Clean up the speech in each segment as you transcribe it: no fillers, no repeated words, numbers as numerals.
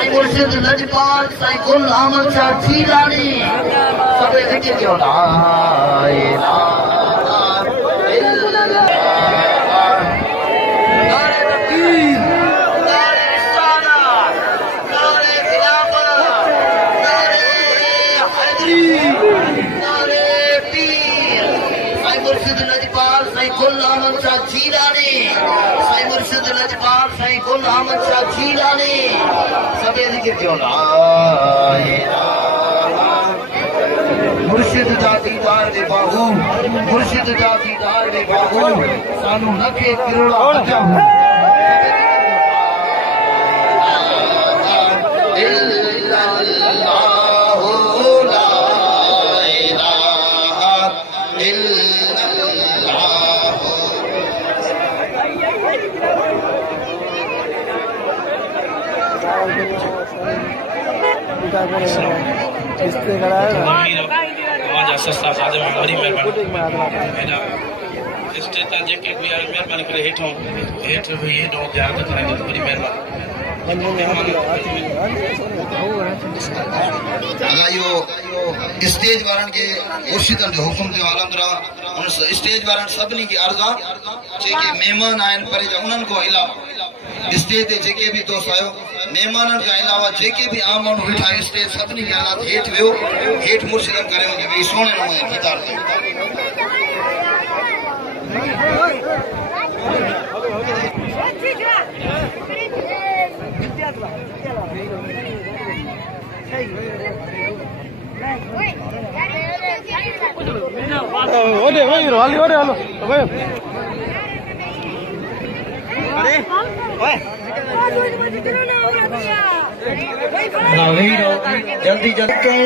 साईं मुर्शिद लजपाल साईं गुल अहमद शाह जीलानी सबे जिक्र कयो ला इलाहा गुल अहमद शाह जीलानी साईं मुर्शिद लजपाल साईं गुल अहमद शाह जीलानी सबे जिक्र कयो ला इलाहा मुर्शिद जा दीदार दे बाहू मुर्शिद जा दीदार दे बाहू सानू नखे किरोड़ा अजब इससे कराया हमारा सस्ता खादम बड़ी मेहरबानी स्टेट जेके भी यार मेहरबानी करे हेठों हेठ भी ये दो ध्यान रखना है बड़ी मेहरबानी अगायो स्टेज वारन के मुर्शिदन जो हुक्म जो आलमदरा उन स्टेज वारन सबनी की अर्जा जेके मेहमान आइन पर उनन को अलावा स्टेज ते जेके भी दोस्त आयो मेहमानन का अलावा जेके भी आम माण्हू वेठा स्टेज सबनी के हालात हेठ वियो हेठ मुर्शिदन करे वञे भई सोने नमूने गीतार ते ओडे भाई हाली ओडे हालो भाई अरे ओए जल्दी जल्दी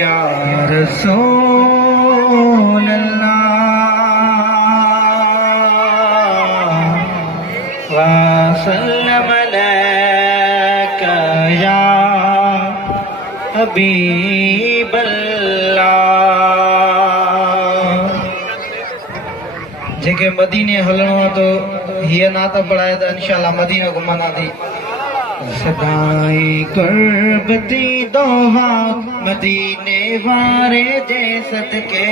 या रसूल अल्लाह व सल्लम अलैका या हबीब अल्लाह जेके मदीने हलणो आहे तो हीअ नात पढ़ाए त इंशाअल्लाह मदीने घुमंदा थी सदाई कुर्बती दोहा मदीने वारे जे सदके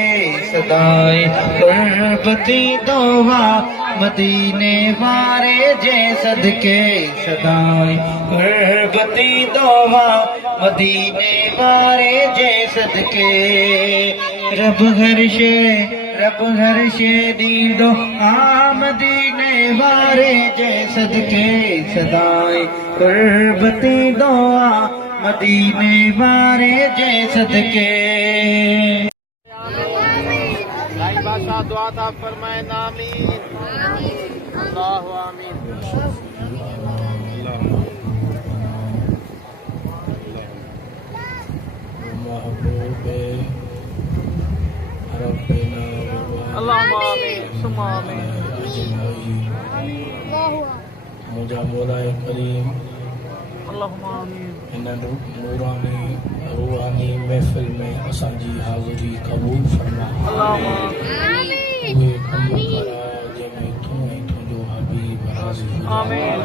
सदाई कुर्बती दोहा मदीने वारे जे सदके सदाई कुर्बती दोहा मदीने वारे जे सदके रब हर शे दीदो आमदीने वारे जे सदके सदाई कुर्बती दुआ मदीने वारे जे सदके लाइन बादशाह दुआ था फरमाए आमीन अल्लाह आमीन Allahumma amin, summa amin. मुझा मौलाए करीम Allahumma amin. इन नूरानी रूहानी महफिल में असांजी हाज़िरी क़बूल फरमा Allahumma उहे कम करा जंहिंमें तूं ऐं तुंहिंजो हबीब हाज़िर हुजे। amin.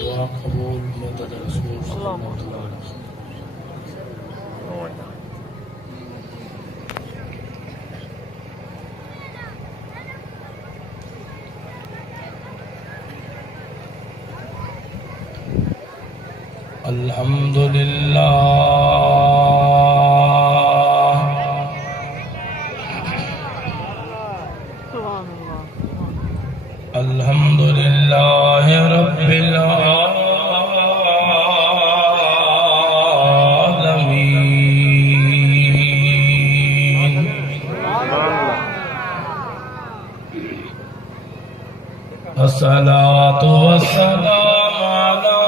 दुआ क़बूल मदद रसूल Allahumma अल्हम्दुलिल्लाह अल्हम्दुलिल्लाह रब्बिल आलमीन अस्सलातु वस्सलामु अला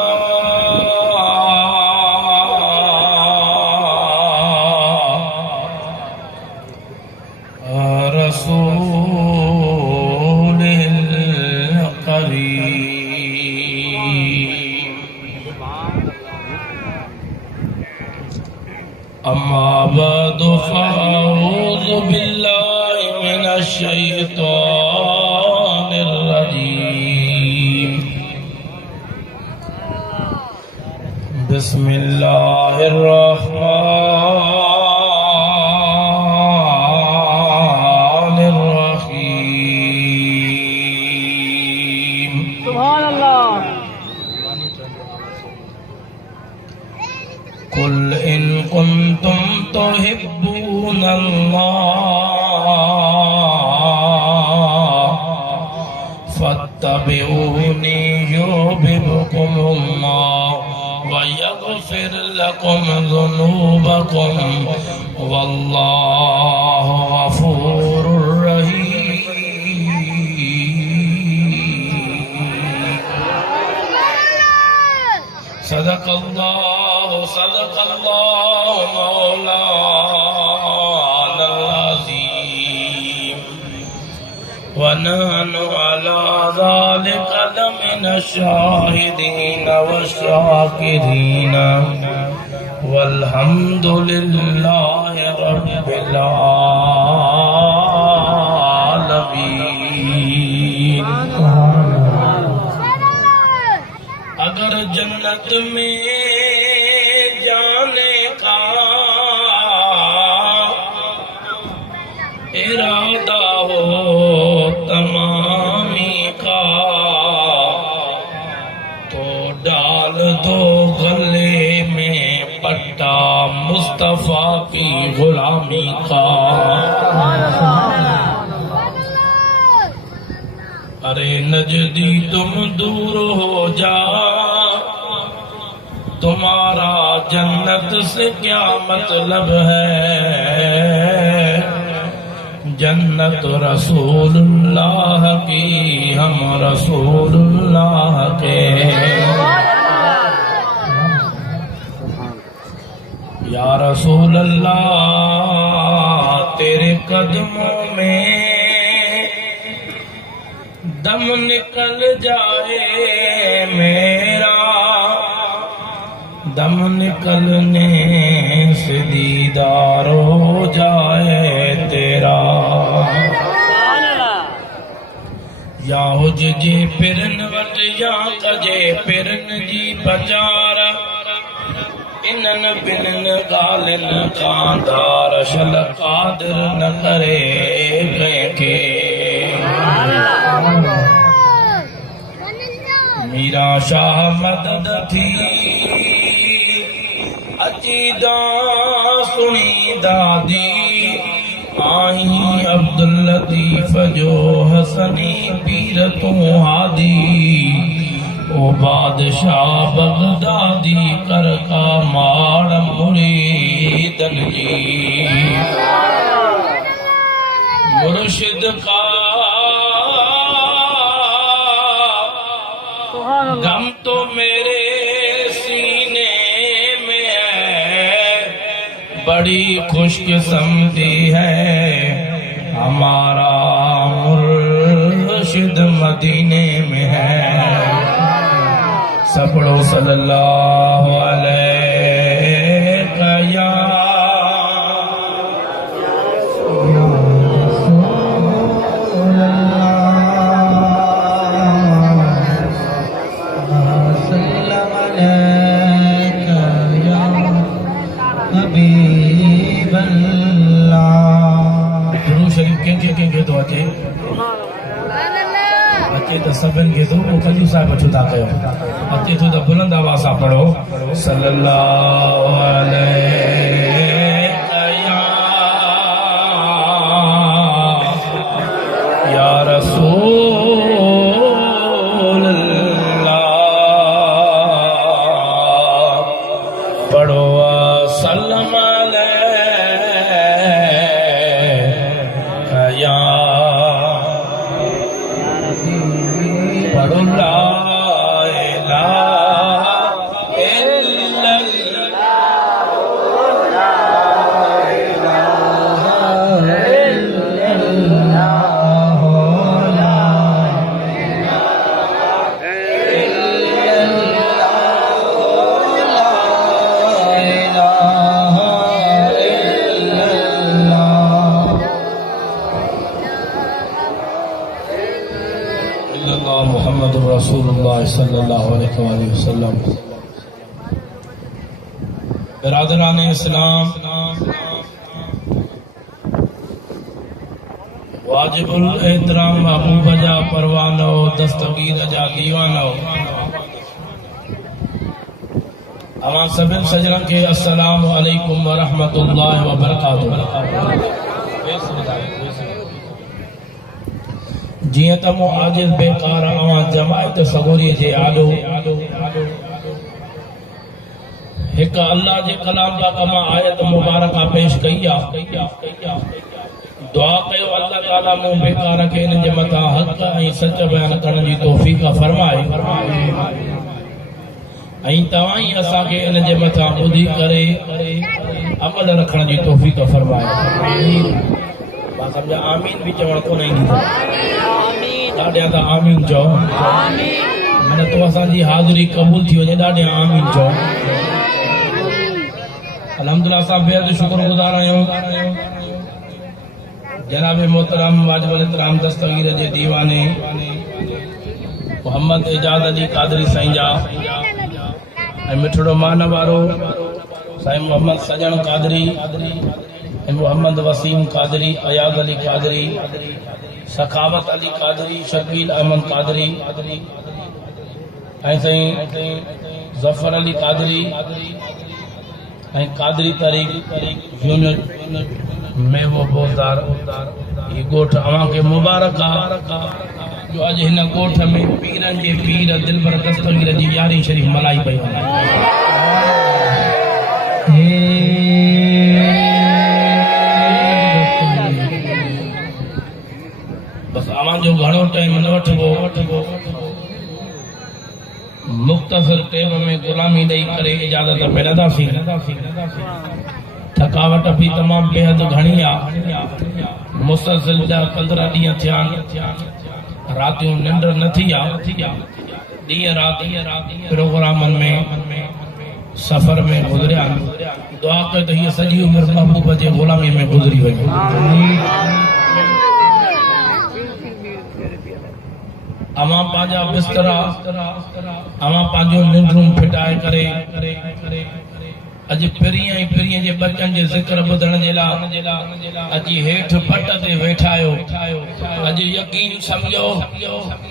अम्मा बअद फ़अऊज़ु बिल्लाहि मिनश शैतानिर रजीम बिस्मिल्लाहिर्रहमानिर्रहीम। सुभान अल्लाह। कुल इन कुंतुम तुहिब्बूनल्लाह फत्तबिऊनी युहब्बुकुमुल्लाह व यगफिर लकुम ज़ुनूबकुम वल्लाहु गफूरुर रहीम। सदक़ल्लाहु मौलानल अज़ीम व नहनु अला ज़ालिका लमिनश शाहिदीन वश्शाकिरीन वल्हम्दुलिल्लाहि रब्बिल आलमीन। अगर जन्नत में जाने का इरादा हो तमामी का तो डाल दो गले में पट्टा मुस्तफा की गुलामी का। अरे नजदी तुम दूर हो जा, तुम्हारा जन्नत से क्या मतलब है। जन्नत रसूलुल्लाह की, हम रसूलुल्लाह के। या रसूल अल्लाह तेरे कदमों में दम निकल जाए मेरा, दम निकलने से दीदार हो जाए तेरा। या हुजे पिरन वट या कजे पिरन जी बचारा, इनन बिनन गालन कांदार शल कादिर न करे के। मीरा शाह मदद थी अजीदा सुनी दादी, आई अब्दुल लतीफ जो हसनी पीर तू हादी। ओ बादशाह बगदादी कर का माड़ मुरीदन जी, मुर्शिद का गम तो मेरे सीने में है, बड़ी खुशकिस्मती है हमारा मुर्शिद मदीने में है। सबड़ो सल्लल्लाहु अलैहि या के तो अचे तो सभिनि खे तो कंजू साहिब छुटा कयो अचे थो त बुलंद आवाज़ सां पढ़ो सल्लल्लाहु अलैहि या रसूल अल्लाह। पढ़ो सल्लम मोहम्मद रसूलुल्लाह सल्लल्लाहु अलैहि वसल्लम। बिरादरान इस्लाम, वाजिबुल एहतराम महबूब जा परवानो, दस्तगीर जा दीवानो, अमा सभिनि सजननि खे अस्सलामु अलैकुम व रहमतुल्लाहि व बरकातुहू। जियं त मूं आजिज़ बेकार अवां जमायत सगोरीअ जे आॾो हिकु अल्लाह जे कलाम पाक मां आयत मुबारका पेश कई आहे। दुआ कयो अल्लाह ताला मूं बेकार खे इन जे मथां हक़ ऐं सच बयान करण जी तौफ़ीक़ फरमाए ऐं तव्हां ई असांखे इन जे मथां ॿुधी करे अमल रखण जी तौफ़ीक़ फरमाए। मां सम्झा आमीन बि चवण कोन ईंदी ॾाढियां त आमीन चओ, माना तो असांजी हाज़िरी क़बूल थी वञे, ॾाढियां आमीन चओ। अल्हम्दुलिल्लाह असां बेहद शुक्रगुज़ार आहियूं जनाब मोहतरम वाजिबुल एहतराम दस्तगीर जे दीवाने मोहम्मद एजाज अली कादरी साईं जा ऐं मिठड़ो मान वारो साईं मोहम्मद सजन कादरी ऐं मोहम्मद वसीम कादरी, अयाज अली कादरी, सखावत अली कादरी, शकील अहमद कादरी ऐं साईं ज़फर अली कादरी ऐं कादरी तरीक़ यूनिट में वो बोलदार ये गोठ अवां खे मुबारक आहे जो अॼु हिन गोठ में पीरनि जे पीर दिलबर दस्तगीर जी 11 शरीफ़ मल्हाई पई वञे। बस अवां जो घणो टाइम न वठबो, मुख्तसर टेम में गुलामी ॾेई करे इजाज़त मिलंदासीं। थकावट भी तमाम बेहद घणी आहे, मुसलसिल जा 15 ॾींहं थिया, रातियूं निंड न थी आहे, ॾींहं राति प्रोग्रामनि में सफ़र में गुज़रिया। दुआ कयो त हीअ सॼी उमिरि महबूब जे ग़ुलामी में गुज़री वई। अवां पंहिंजा बिस्तरा, अवां पंहिंजो निंडूं फिटाए करे अॼु पिरीअ जे बचन जे ज़िक्र ॿुधण जे लाइ अॼु हेठि फट ते वेठा आहियो। अॼु यकीन सम्झो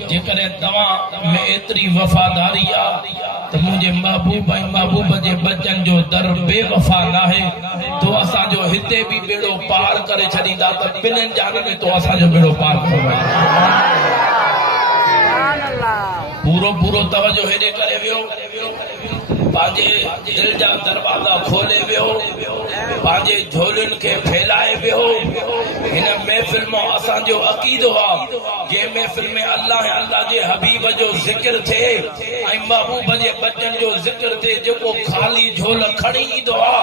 जेकॾहिं तव्हां में एतिरी वफ़ादारी आहे त मुंहिंजे महबूब ऐं महबूब जे बचन जो दर बेवफ़ा नाहे तो असांजो हिते बि बेड़ो पार करे छॾींदा त ॿिन्हिनि जाननि में तो असांजो बेड़ो पार थो वञे। पूरो तवजो हेॾे करे वियो, पंहिंजे दिल जा दरवाजा खोले वियो, पंहिंजे झोलियुनि खे फैलाए वियो। हिन महफ़िल में असांजो अक़ीदो आहे जे महफ़िल में अल्लाह जे हबीब जो ज़िक्र थिए ऐं महबूब जे बचन जो ज़िक्र थिए, जेको ख़ाली झोल खणी ईंदो आहे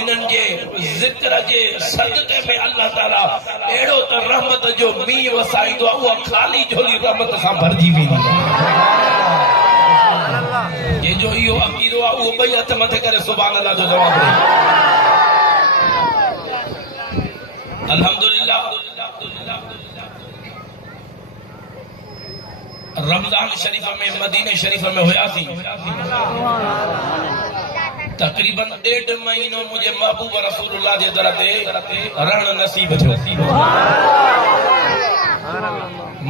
इन्हनि जे ज़िक्र जे सदक़े में अल्लाह ताला अहिड़ो त रहमत जो मींहुं वसाईंदो आहे, उहा ख़ाली झोली रहमत सां भरिजी वेंदी आहे। जो इहो अक़ीदो आहे उहो ॿई हथ मथे करे सुभान अल्लाह जो जवाब ॾे। अल्हम्दुलिल्लाह रमज़ान शरीफ में मदीने शरीफ में हुयासीं, तकरीबन 1.5 महीनो मुझे महबूब रसूलुल्लाह जे दर ते रहण नसीब थियो।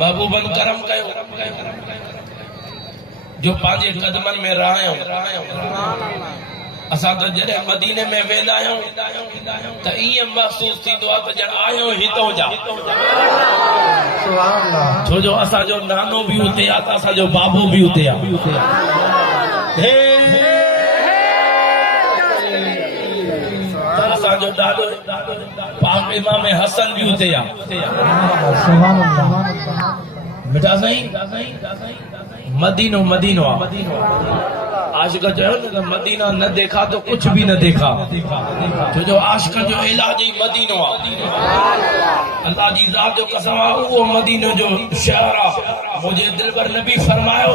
महबूबन करम कयो जो पंहिंजे कदमनि में रहियो। असां त जॾहिं मदीने में वेंदा आहियूं त ईअं महसूस थींदो आहे त ॼण आहियूं हितां जा, छो जो असांजो नानो बि उते आहे त असांजो बाबू बि उते आहे। असांजो ॾाढो पाक इमाम हसन बि उते आहे। मिठा साईं मदीनो मदीनो आशिक चयो न त मदीना न देखा तो कुछ भी न देखा, छो जो आशिक जो इलाज ही मदीनो आहे। अल्लाह जी ज़ात जो कसम आहे, उहो मदीनो जो शहर आहे। मुझे दिलबर नबी फरमायो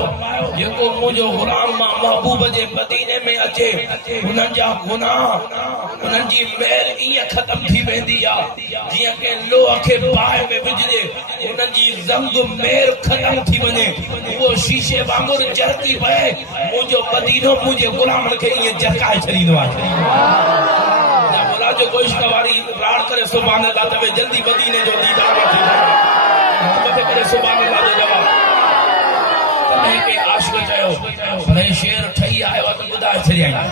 जेको मुंहिंजो गुलाम महबूब जे मदीने में अचे उन्हनि जा गुनाह उन्हनि जी मैल ईअं ख़तम थी वेंदी आहे जीअं के लोह खे बाहि में विझिजे उन्हनि जी ज़ंग मेर ख़तम थी वञे उहो शीशे वांगुरु चरकी पए मुंहिंजो मदीनो मुंहिंजे गुलामनि खे ईअं चरकाए छॾींदो आहे जो कोशिश वारी राड़ करे सुभान अल्लाह तवे जल्दी मदीने जो दीदार वठी मथे करे सुभान अल्लाह जो जवाब के आशिक चयो भले शेर ठही आयो त ॿुधाए छॾियां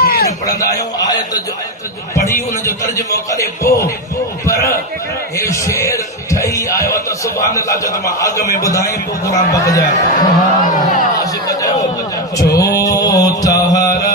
शेर पढ़ंदा आहियूं आयत पढ़ी उन जो तर्जुमो करे पोइ पर हे शेर ठही आयो त सुभान अल्लाह जो त मां अॻ में ॿुधाए पोइ क़ुरान बकजा आशिक चयो छो तहर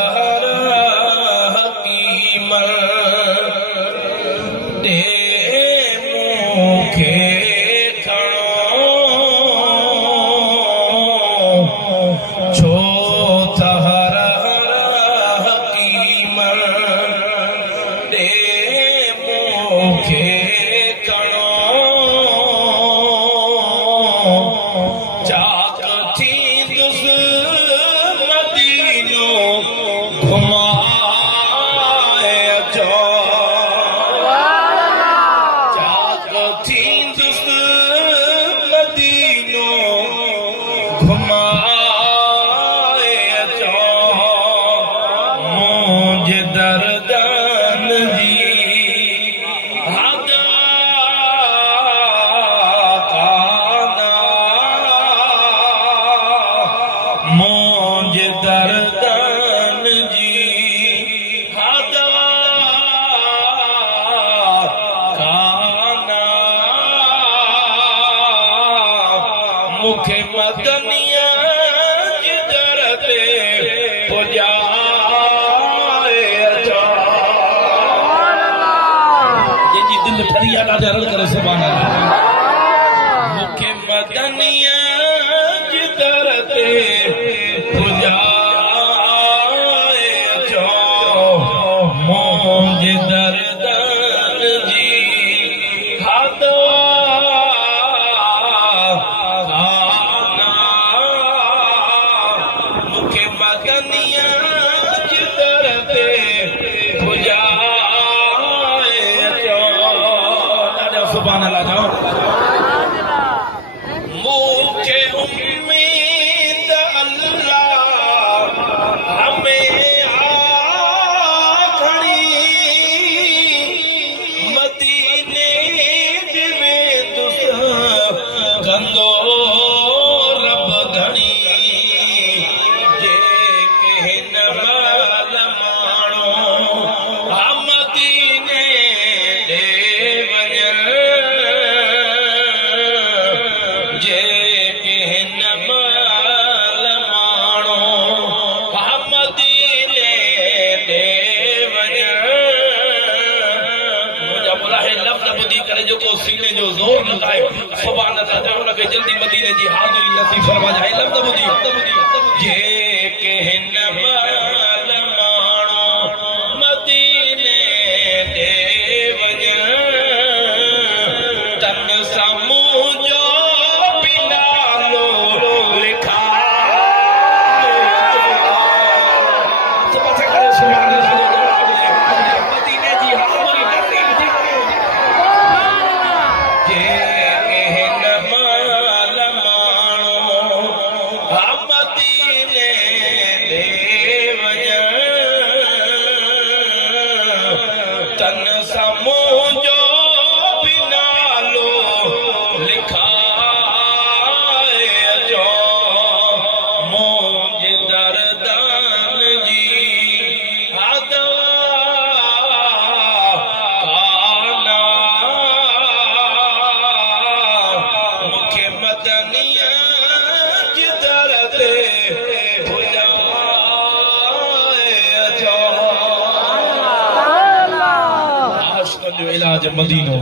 मदीनो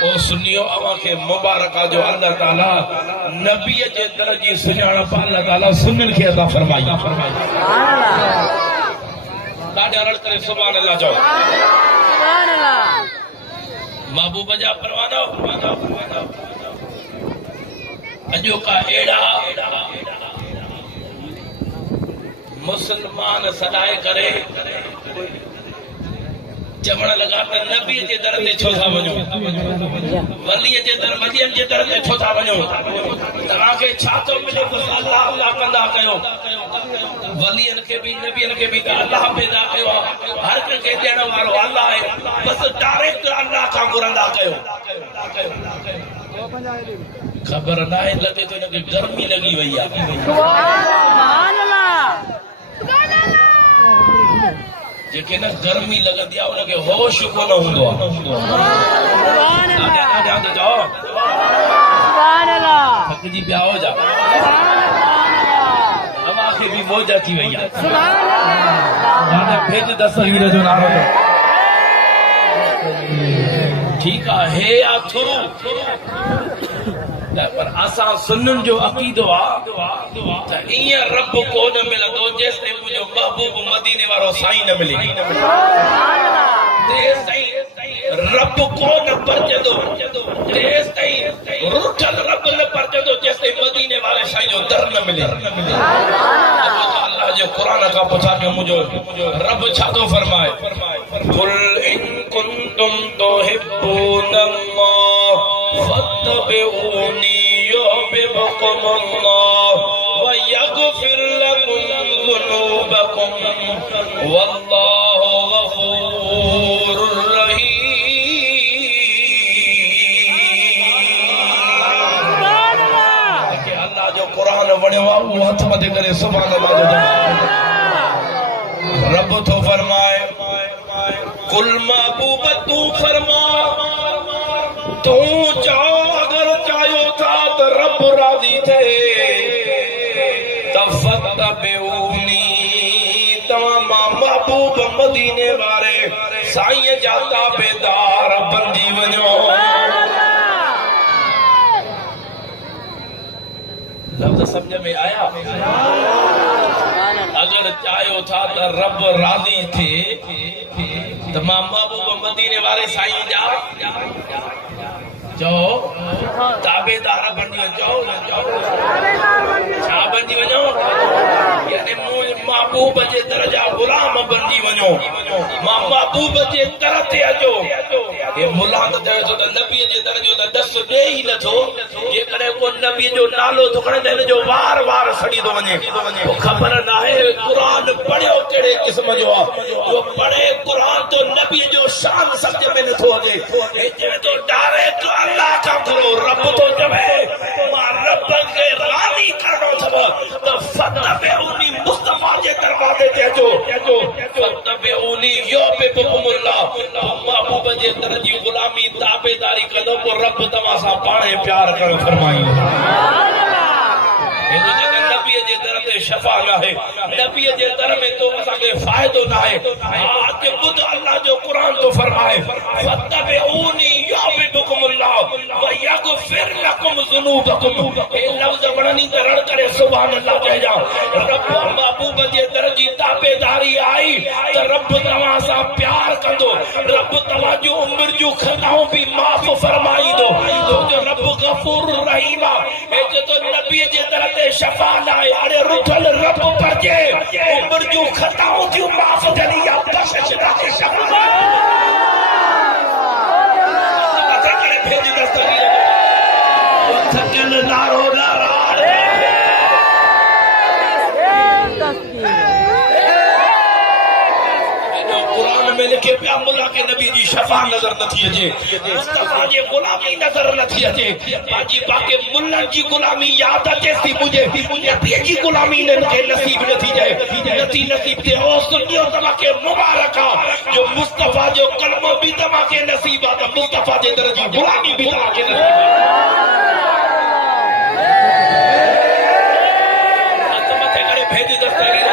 ओ सुनियो अवा के मुबारक जो अल्लाह ताला नबी जे दर जी सुजाणप अल्लाह ताला सुनन के अता फरमाई सुभान अल्लाह ॾाढा रड़ करे सुभान अल्लाह जो सुभान अल्लाह महबूब जा परवाना अजो का एड़ा मुसलमान सदाए करे चवण लगा त नबी जे दर ते छो था वञो वली जे दर वलियन जे दर ते छो था वञो तव्हां खे छा थो मिले बस अल्लाह अल्लाह कंदा कयो वलियन खे भी नबियन खे भी अल्लाह पैदा कयो हर कंहिंखे ॾियण वारो अल्लाह आहे बस डायरेक्ट अल्लाह खां घुरंदा कयो खबर न आहे लॻे थो हिनखे गर्मी लॻी वई आहे सुभान अल्लाह जेके न गर्मी लॻंदी आहे उनखे होश कोन हूंदो आहे सुभान अल्लाह सुभान अल्लाह थकिजी पिया हो जा हवा खे बि मौज अची वई आहे सुभान अल्लाह भेज तस्वीर जो नारो ठीकु आहे हे आ थोरो पर असां सुन्ननि जो अक़ीदो आहे त ईअं रब कोन मिलंदो जेसिताईं मुंहिंजो महबूब मदीने वारो साईं न मिले तेसिताईं रब कोन परजंदो तेसिताईं रुठल रब न परजंदो जेसिताईं मदीने वारे साईं जो दर न मिले अल्लाह जे क़ुरान खां पुछा पियो मुंहिंजो रब छा थो फरमाए कुल इन कुंतुम तुहिब्बूनल्लाह फत्तबिऊनी युहिब्बुकुमुल्लाह व यगफिर लकुम ज़ुनूबकुम वल्लाहु गफूरुर रहीम सुभान अल्लाह के अल्लाह जो कुरान वणियो आहे उहो हथ मथे करे सुभान अल्लाह जो जवाब रब थो फरमाए कुल महबूब तू फरमा तू चाहो अगर चाहो था तो रब राजी थे तफत्तबिऊनी तमाम महबूब मदीने वारे साईं जा ताबेदार बंदी वञो लफ्ज़ समझ में आया अगर चाहो था तो रब राजी थे तमाम महबूब मदीने वारे साईं जा चओ ताबेदार बनी वञो छा बनी वञो यानी महबूब जे दर जा गुलाम बनी वञो मां महबूब जे दर ते अचो हे मुला त चवे थो त नबीअ जे दर जो त दस ॾे ई नथो जेकॾहिं को नबीअ जो नालो थो खणे त हिन जो वार वार सड़ी थो वञे पोइ ख़बर न आहे क़ुरान पढ़ियो कहिड़े क़िस्म जो आहे उहो पढ़े क़ुरान तो नबीअ जो शान सम्झ में नथो अचे हे चवे थो डायरेक्ट अल्लाह खां घुरो रब थो चवे मां रब खे राज़ी करणो अथव त फत्तबिऊनी मुस्तफ़ा जे दरवाज़े ते अचो फत्तबिऊनी युहिब्बुकुमुल्लाह महबूब जे दर जी गुलामी ताबेदारी कंदो पोइ रब तव्हां सां पाणे प्यार करणु फरमाईंदो नबीअ जे दर ते शफ़ा न आहे नबीअ जे दर में तो असांखे फ़ाइदो न आहे अॼु ॿुध अल्लाह जो क़ुरान थो फरमाए फत्तबिऊनी युहिब्बुकुमुल्लाह व यगफिर लकुम ज़ुनूबकुम हे लफ़्ज़ वणनी त रण करे सुभान अल्लाह चइजा रब महबूब जे दर जी ताबेदारी आई त रब तव्हां सां प्यार कंदो रब तव्हां जो उम्र जूं खताऊं बि माफ़ फरमाईंदो जो रब गफूर रहीम आहे हे तो नबीअ जे दर ते शफ़ा न आहे अरे रुठल रब परजे उम्र जूं खताऊं थियूं माफ़ थियनि या बख़्शिश आहे मथे करे भेजी दस्तगीर थकल नारो नारा कुरान में लिखे पिया मुला के नबी जी शफा नजर नथी अचे मुस्तफा जी गुलामी नजर नथी अचे बाजी बाके मुल्ला जी गुलामी याद अचे थी मुझे नबी जी गुलामी ने नसीब नथी जाए नथी नसीब थे ओ सुनियो तमा के मुबारक जो मुस्तफा जो कलमो भी तमा के नसीब आ त मुस्तफा जे दर जी गुलामी भी तमा के नसीब मथे करे भेज दस्तगीर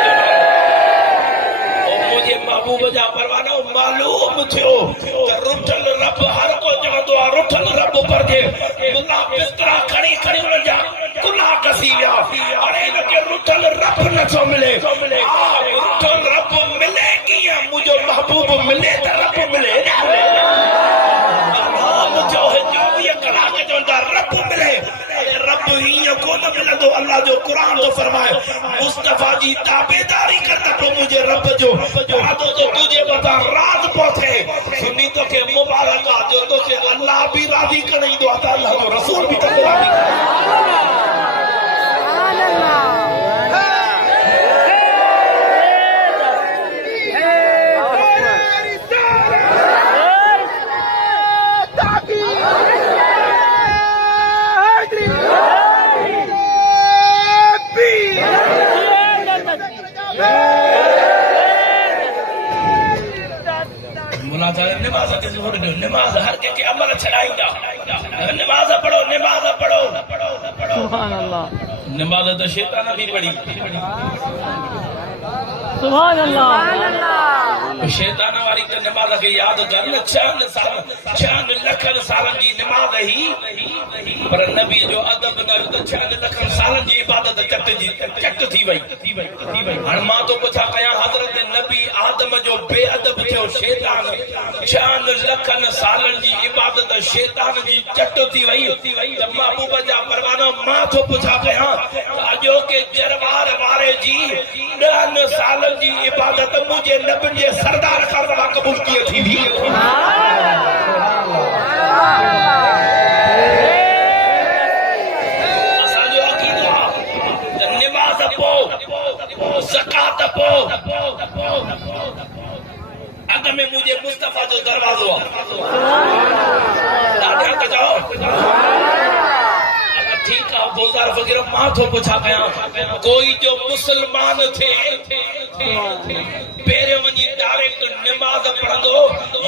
महबूब जा परवाना मालूम थियो त रुठल रब हर को चवंदो आहे रुठल रब परजे मुला बिस्तरा खणी खणी उन जा कुला कसी विया अरे इनखे रुठल रब नथो मिले रुठल रब मिले कीअं मुंहिंजो महबूब मिले त रब मिले जो कुरान तो फरमाए मुस्तफा जी ताबेदारी करता तो मुझे रब जो आदो तो तुझे बता रात पहुंचे सुन्नी तो के मुबारक जो तो के अल्लाह भी राजी करई दो अल्लाह जो रसूल भी तो राजी नमाज हर के अमल छड़ाईंदा नमाज पढ़ो सुभान अल्लाह नमाज तो शैतान भी पढ़ी सुभान अल्लाह शैतान वारी तो नमाज के याद कर न 6 लख सालन जी नमाज ही पर नबी जो अदब न तो 6 लख सालन जी इबादत चट थी वई हण मां तो पुछा कया हजरत नबी आदम जो बेअदब थियो शैतान 6 लख सालन जी इबादत शैतान जी चट थी वई त महबूब जा परवानो मां तो पुछा कया अजो के दरबार वारे जी 9 सालन जी इबादत मुझे नबी जे सरदार करवा कबूल की थी भी असांजो अकीदो नमाज पो ज़कात पो अग में मुझे मुस्तफा जो दरवाजो दादा के जाओ ठीक है बोजार वगैरह मां तो पूछा कया कोई जो मुसलमान थे पेरे वनी डायरेक्ट नमाज पढ़ंदो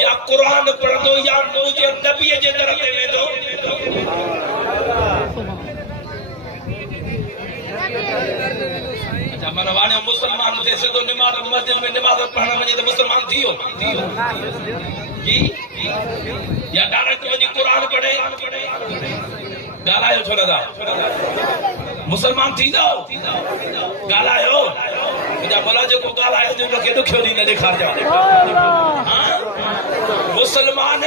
या कुरान पढ़ंदो या मुझे नबी जे तरफ में वेंदो अच्छा मन वाने मुसलमान थे सिधो नमाज मस्जिद में नमाज पढ़ण वने तो मुसलमान थियो जी या डायरेक्ट वनी कुरान पढ़े गालायो छोड़ा मुसलमान थी दो गालायो मुझा बोला जो को गालायो जो के दुखियो दी न दिखा जा मुसलमान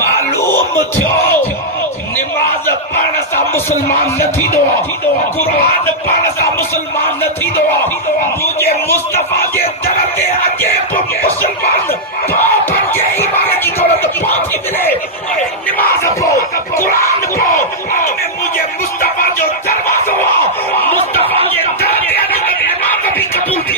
मालूम थियो नमाज पढ़ण सा मुसलमान न थी दो कुरान पढ़ण सा मुसलमान न थी दो मुझे मुस्तफा के दर ते अजे मुसलमान बाप के ईमान की दौलत पाथी मिले नमाज पढ़ो कुरान पढ़ो तुम्हें मुझे मुस्तफा जो दरवाजा मुस्तफा के दर ते अजे नमाज भी कबूल थी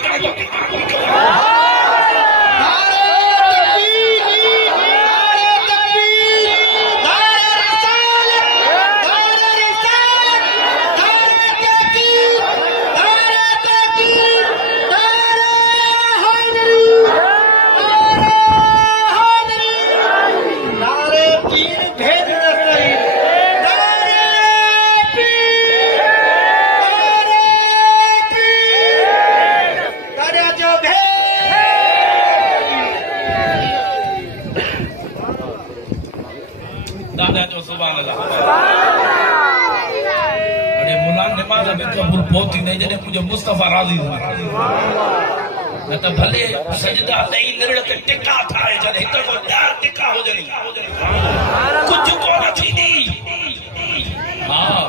बहुत ही नहीं जने मुझे मुस्तफा राजी हुआ न तो भले सजदा नहीं निरड़ के टिका थाए जने हित को दार टिका हो जनी कुछ को न थी दी हां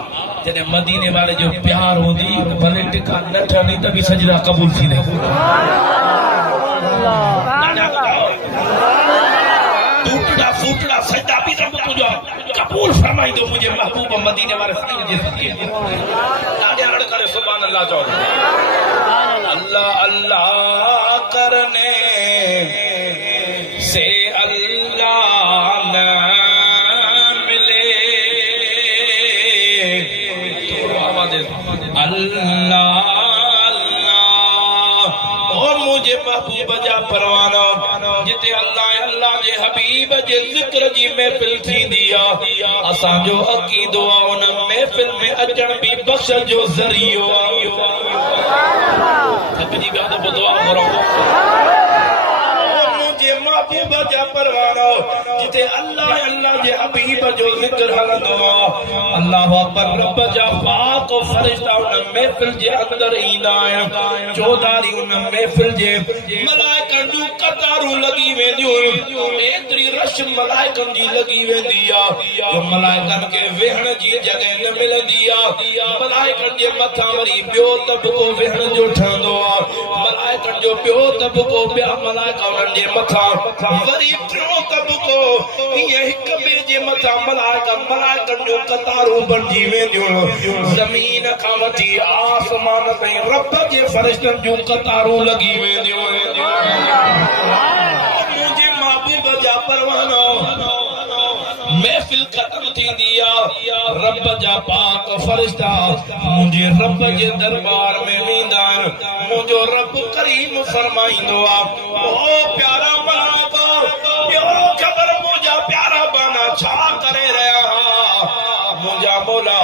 जने मदीने वाले जो प्यार होंदी भले टिका न ठनी तभी सजदा कबूल थी नहीं टूटड़ा फूटड़ा सजदा भी रब तुझो कबूल फरमाई दो मुझे महबूब मदीने वाले साईं जे करे सुभान अल्लाह चो अल्लाह अल्लाह करने से अल्लाह न मिले अल्लाह अल्लाह ओ मुझे महबूब जा परवानो जिते अल्लाह अल्लाह जे हबीब जे जिक्र जी महफिल थी दिया असा जो अकीदो उन महफिल में अचण भी बख्श जो जरियो सच जी बात दुआ करो मुझे महबूब जा परवानो जिते अल्लाह अल्लाह जे हबीब जो जिक्र हलंदो अल्लाह अकबर रब जा पाक फरिश्ता उन महफिल जे अंदर ईंदा आहिनि चौधारी उन महफिल जे मलाइकनि जूं कतारूं लगी वेंदियूं एतिरी रश मलाइकनि जी लगी वेंदी आहे जो मलाइकनि खे वेहण जी जॻह न मिलंदी आहे मलाइकनि जे मथां वरी ॿियो तबको वेहण जो ठहंदो आहे मलाइकनि जो ॿियो तबको ॿिया मलाइका उन्हनि जे मथां वरी टियों तबको ईअं हिक ॿिए जे मथां मलाइकनि जूं कतारूं बणिजी वेंदियूं ज़मीन खां वठी आसमान ताईं रब जे फरिश्तनि जूं कतारूं लगी वेंदियूं मुंहिंजे महबूब जा परवानो महफिल खत्म थींदी आहे रब जा पाक फरिश्ता मुंहिंजे रब जे दरबार में वेंदा आहिनि मुंहिंजो रब करीम फरमाईंदो आहे ओ प्यारा मलाइका ॿियो ख़बर मुंहिंजा प्यारा बाना छा करे रहिया मुंहिंजा मौला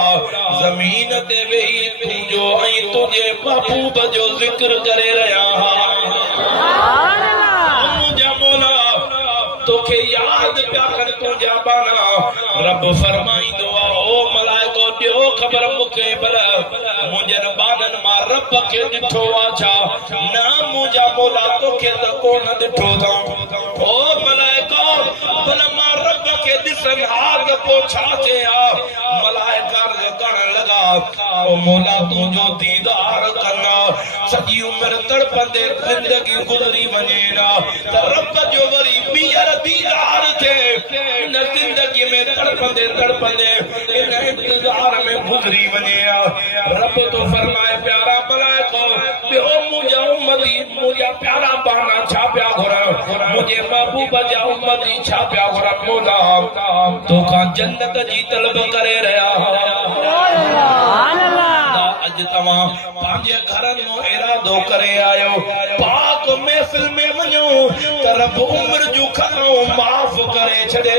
ज़मीन ते वेही तुंहिंजो ऐं तुंहिंजे महबूब जो ज़िक्र करे रहिया मुंहिंजा मौला तोखे यादि पिया कर तुंहिंजा बाना रब फरमाईंदो आहे ओ मलाइको ॾियो ख़बर मूंखे भल मुंहिंजनि बाननि मां रब खे ॾिठो आहे छा न मुंहिंजा मौला तोखे त कोन ॾिठो अथऊं ओ मलाइको भल मां रब खे ॾिसनि हा त पोइ छा चया मलाइका करण लॻा ओ मौला तुंहिंजो दीदार कनि सॼी उमिरि तड़पंदे ज़िंदगी गुज़री वञे त रब जो वरी ॿीहर दीदार थिए इन ज़िंदगी में तड़पंदे इन इंतज़ार में गुज़री वञे रब तो फरमाए प्यारा मलाइको ॿियो मुंहिंजा उम्मती मुंहिंजा प्यारा बाना छा पिया घुरनि मुंहिंजे महबूब जा उम्मती छा पिया घुरनि मौला तोखां जन्नत जी तलब करे रहिया अॼु तव्हां पंहिंजे घरनि मां इरादो करे आयो पाक महफिल में वञो त रब उम्र जूं खताऊं माफ़ करे छॾे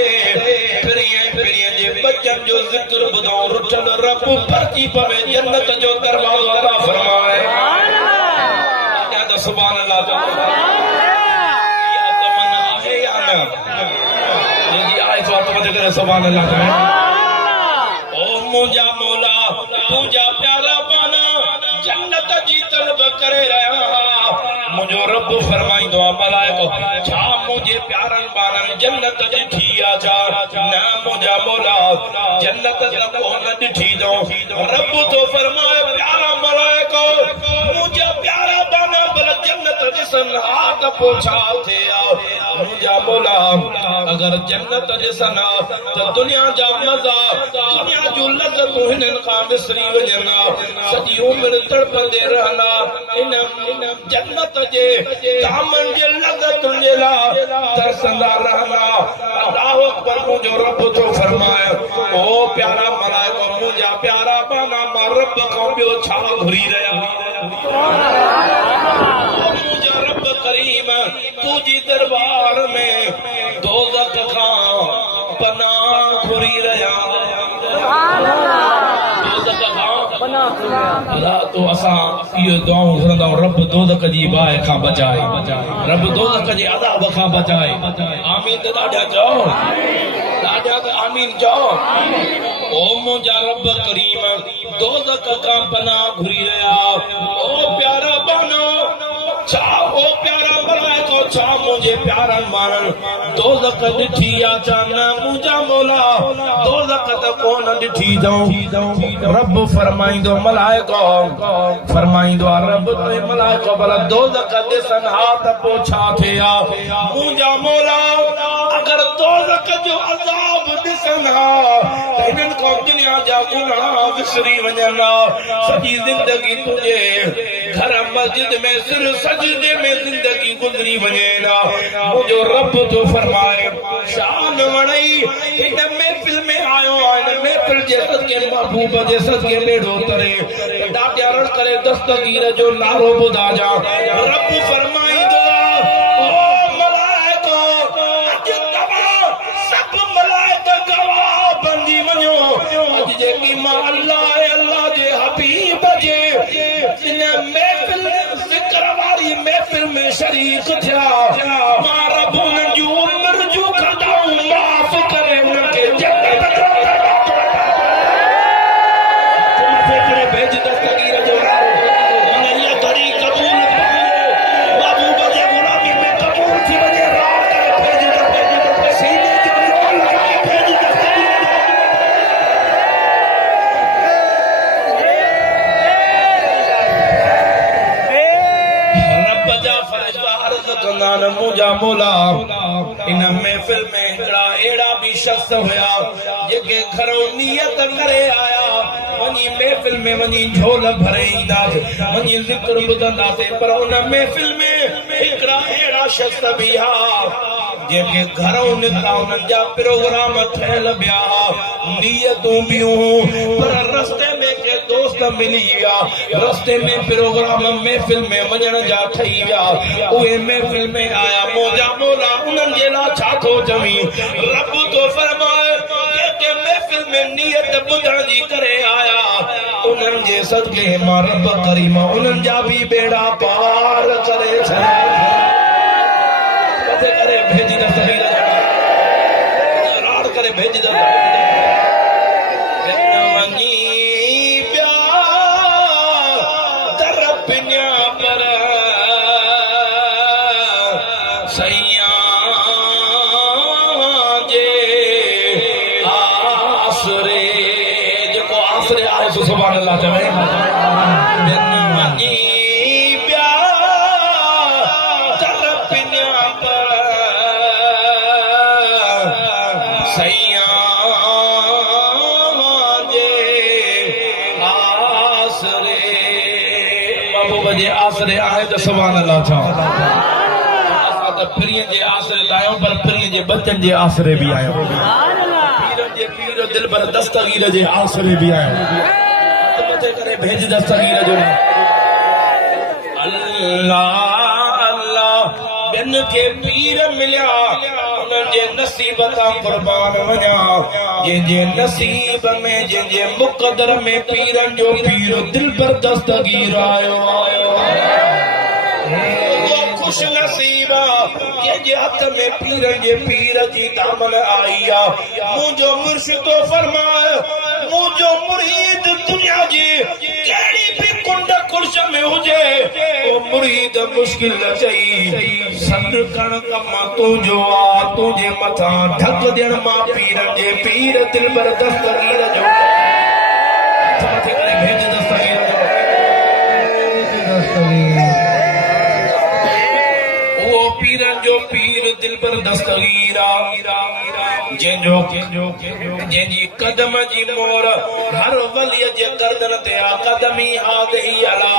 पिरीअ जे बचनि जो ज़िक्र ॿुधो रुठल रब भरजी पवे जन्नत जो दरवाज़ो अता फरमाए त सुभान अल्लाह या तमन्ना आहे या न जी आहे तो तवज्जो करे सुभान अल्लाह ओ मुंहिंजा मौला तुंहिंजा प्यारा बाना जन्नत जी तलब करे रहिया मुंहिंजो रब फरमाईंदो आहे मलाइको छा मुंहिंजे प्यारनि बाननि जन्नत ॾिठी आहे छा न मुंहिंजा मौला जन्नत त कोन ॾिठी अथऊं रब थो फरमाए प्यारा मलाइको मुंहिंजा प्यारा बाना भला जन्नत ॾिसनि हा त पोइ छा थिए मुंहिंजा मौला अगरि जन्नत ॾिसनि त दुनिया जा मज़ा दुनिया जूं लज़तूं हिननि खां विसरी वञनि सॼी उमिरि तड़पंदे रहंदा इन जन्नत जे दामन जे लज़तुनि जे लाइ तरसंदा रहंदा अल्लाह अकबर मुंहिंजो रब थो फरमाए ओ प्यारा मलाइको मुंहिंजा प्यारा बाना मां रब खां ॿियो छा घुरी रहिया मुंहिंजा रब करीम तुंहिंजी दरबार में दोज़ख खां पनाह घुरी रहिया तो असां इहो दुआऊं घुरंदा रब दोज़ख जी बाहि खां बचाए रब दोज़ख जे अज़ाब खां बचाए आमीन त ॾाढा चओ ॾाढा त आमीन चओ ओ मुंहिंजा रब करीम दोज़ख खां पनाह घुरी रहिया ओ प्यारा बानो छा ओ प्यारा मलाइको छा मुंहिंजे प्यारनि माण्हुनि दोज़ख ॾिठी आहे छा न मुंहिंजा मौला दोज़ख त कोन ॾिठी अथऊं रब फरमाईंदो मलाइको फरमाईंदो आहे रब ते मलाइको भला दोज़ख ॾिसनि हा त पोइ छा थिए मुंहिंजा मौला अगरि दोज़ख जो अज़ाब ॾिसनि हा त हिननि खां दुनिया जा गुनाह विसरी वञनि सॼी ज़िंदगी तुंहिंजे घर मस्जिद में सिर सजदे में जिंदगी गुज़री वञे मुंहिंजो रब तो फरमाए शान वणई इन महफिल में आयो इन महफिल जे सदके महबूब जे सदके बेड़ो तरे ॾाढा रड़ करे दस्तगीर जो नारो ॿुधा जा रब फरमाईंदो ओ मलाइको अॼु तव्हां सभु मलाइका गवाह बंदी वञो अॼु जेकी मां अल्लाह जे हबीब जे इन महफिल ज़िक्र वारी महफिल में शरीक थिया मां रब उन्हनि जूं मौजा मौला इन महफिल में हिकिड़ा अहिड़ा भी शख्स हुया जेके घरों नियत करे आया वञी महफिल में वञी झोल भरे ईंदासीं वञी ज़िक्र ॿुधंदासीं पर उन महफिल में हिकिड़ा अहिड़ा शख्स बि हा जेके घरों निकिता उन्हनि जा प्रोग्राम ठहियल बिया नियतूं बियूं पर रस्ते में के दोस्त मिली विया रस्ते में प्रोग्राम महफिल में वञण जा ठही विया उहे महफिल में आया मौजा मौला उन्हनि जे लाइ छा थो चवी रब तो फरमाए जेके महफिल में नियत ॿुधण जी करे आया उन्हनि जे सदके मां रब करीम उन्हनि जा बि बेड़ा पार करे छॾिया करे भेजी न सही राड़ करे भेजी न वञी पिया तर पिञा पर सैया जे आसरे जेको आसरे आहे सो सुभाणे अल्लाह चवे वञी पिया तर पिञा पर सैया जे आसरे महबूब जे आसरे आहे त सुभाणे अल्लाह चओ असां त पीरनि जे आसरे लाहियूं पर पीरनि जे बचनि जे आसरे बि आहियूं पीरनि जे पीर दिलबर दस्तगीर जे आसरे बि आहियूं मथे करे भेज दस्तगीर जो अल्लाह अल्लाह ॿियनि खे पीर मिलिया उन्हनि जे नसीब तां क़ुर्बान वञा जंहिंजे नसीब में जंहिंजे मुक़दर में पीरनि जो पीर दिलबर दस्तगीर आयो खुश नसीबा जंहिंजे हथ में पीरनि जे पीर जी दामन आई आहे मुंहिंजो मुर्शिद फरमाए मुंहिंजो मुरीद दुनिया जी कहिड़ी बि कुंड कुर्श में हुजे ओ मुरीद मुश्किल चई सद कण कम तुंहिंजो आहे तुंहिंजे मथां ढक ॾियण मां पीरनि जे पीर दिलबर दस्तगीर जो मथे करे भेज दस्तगीर वो पीरनि जो पीर दिलबर दस्तगीर जंहिंजी कदम जी मोर हर वलीअ जे गर्दन ते आ कदमी हादही अला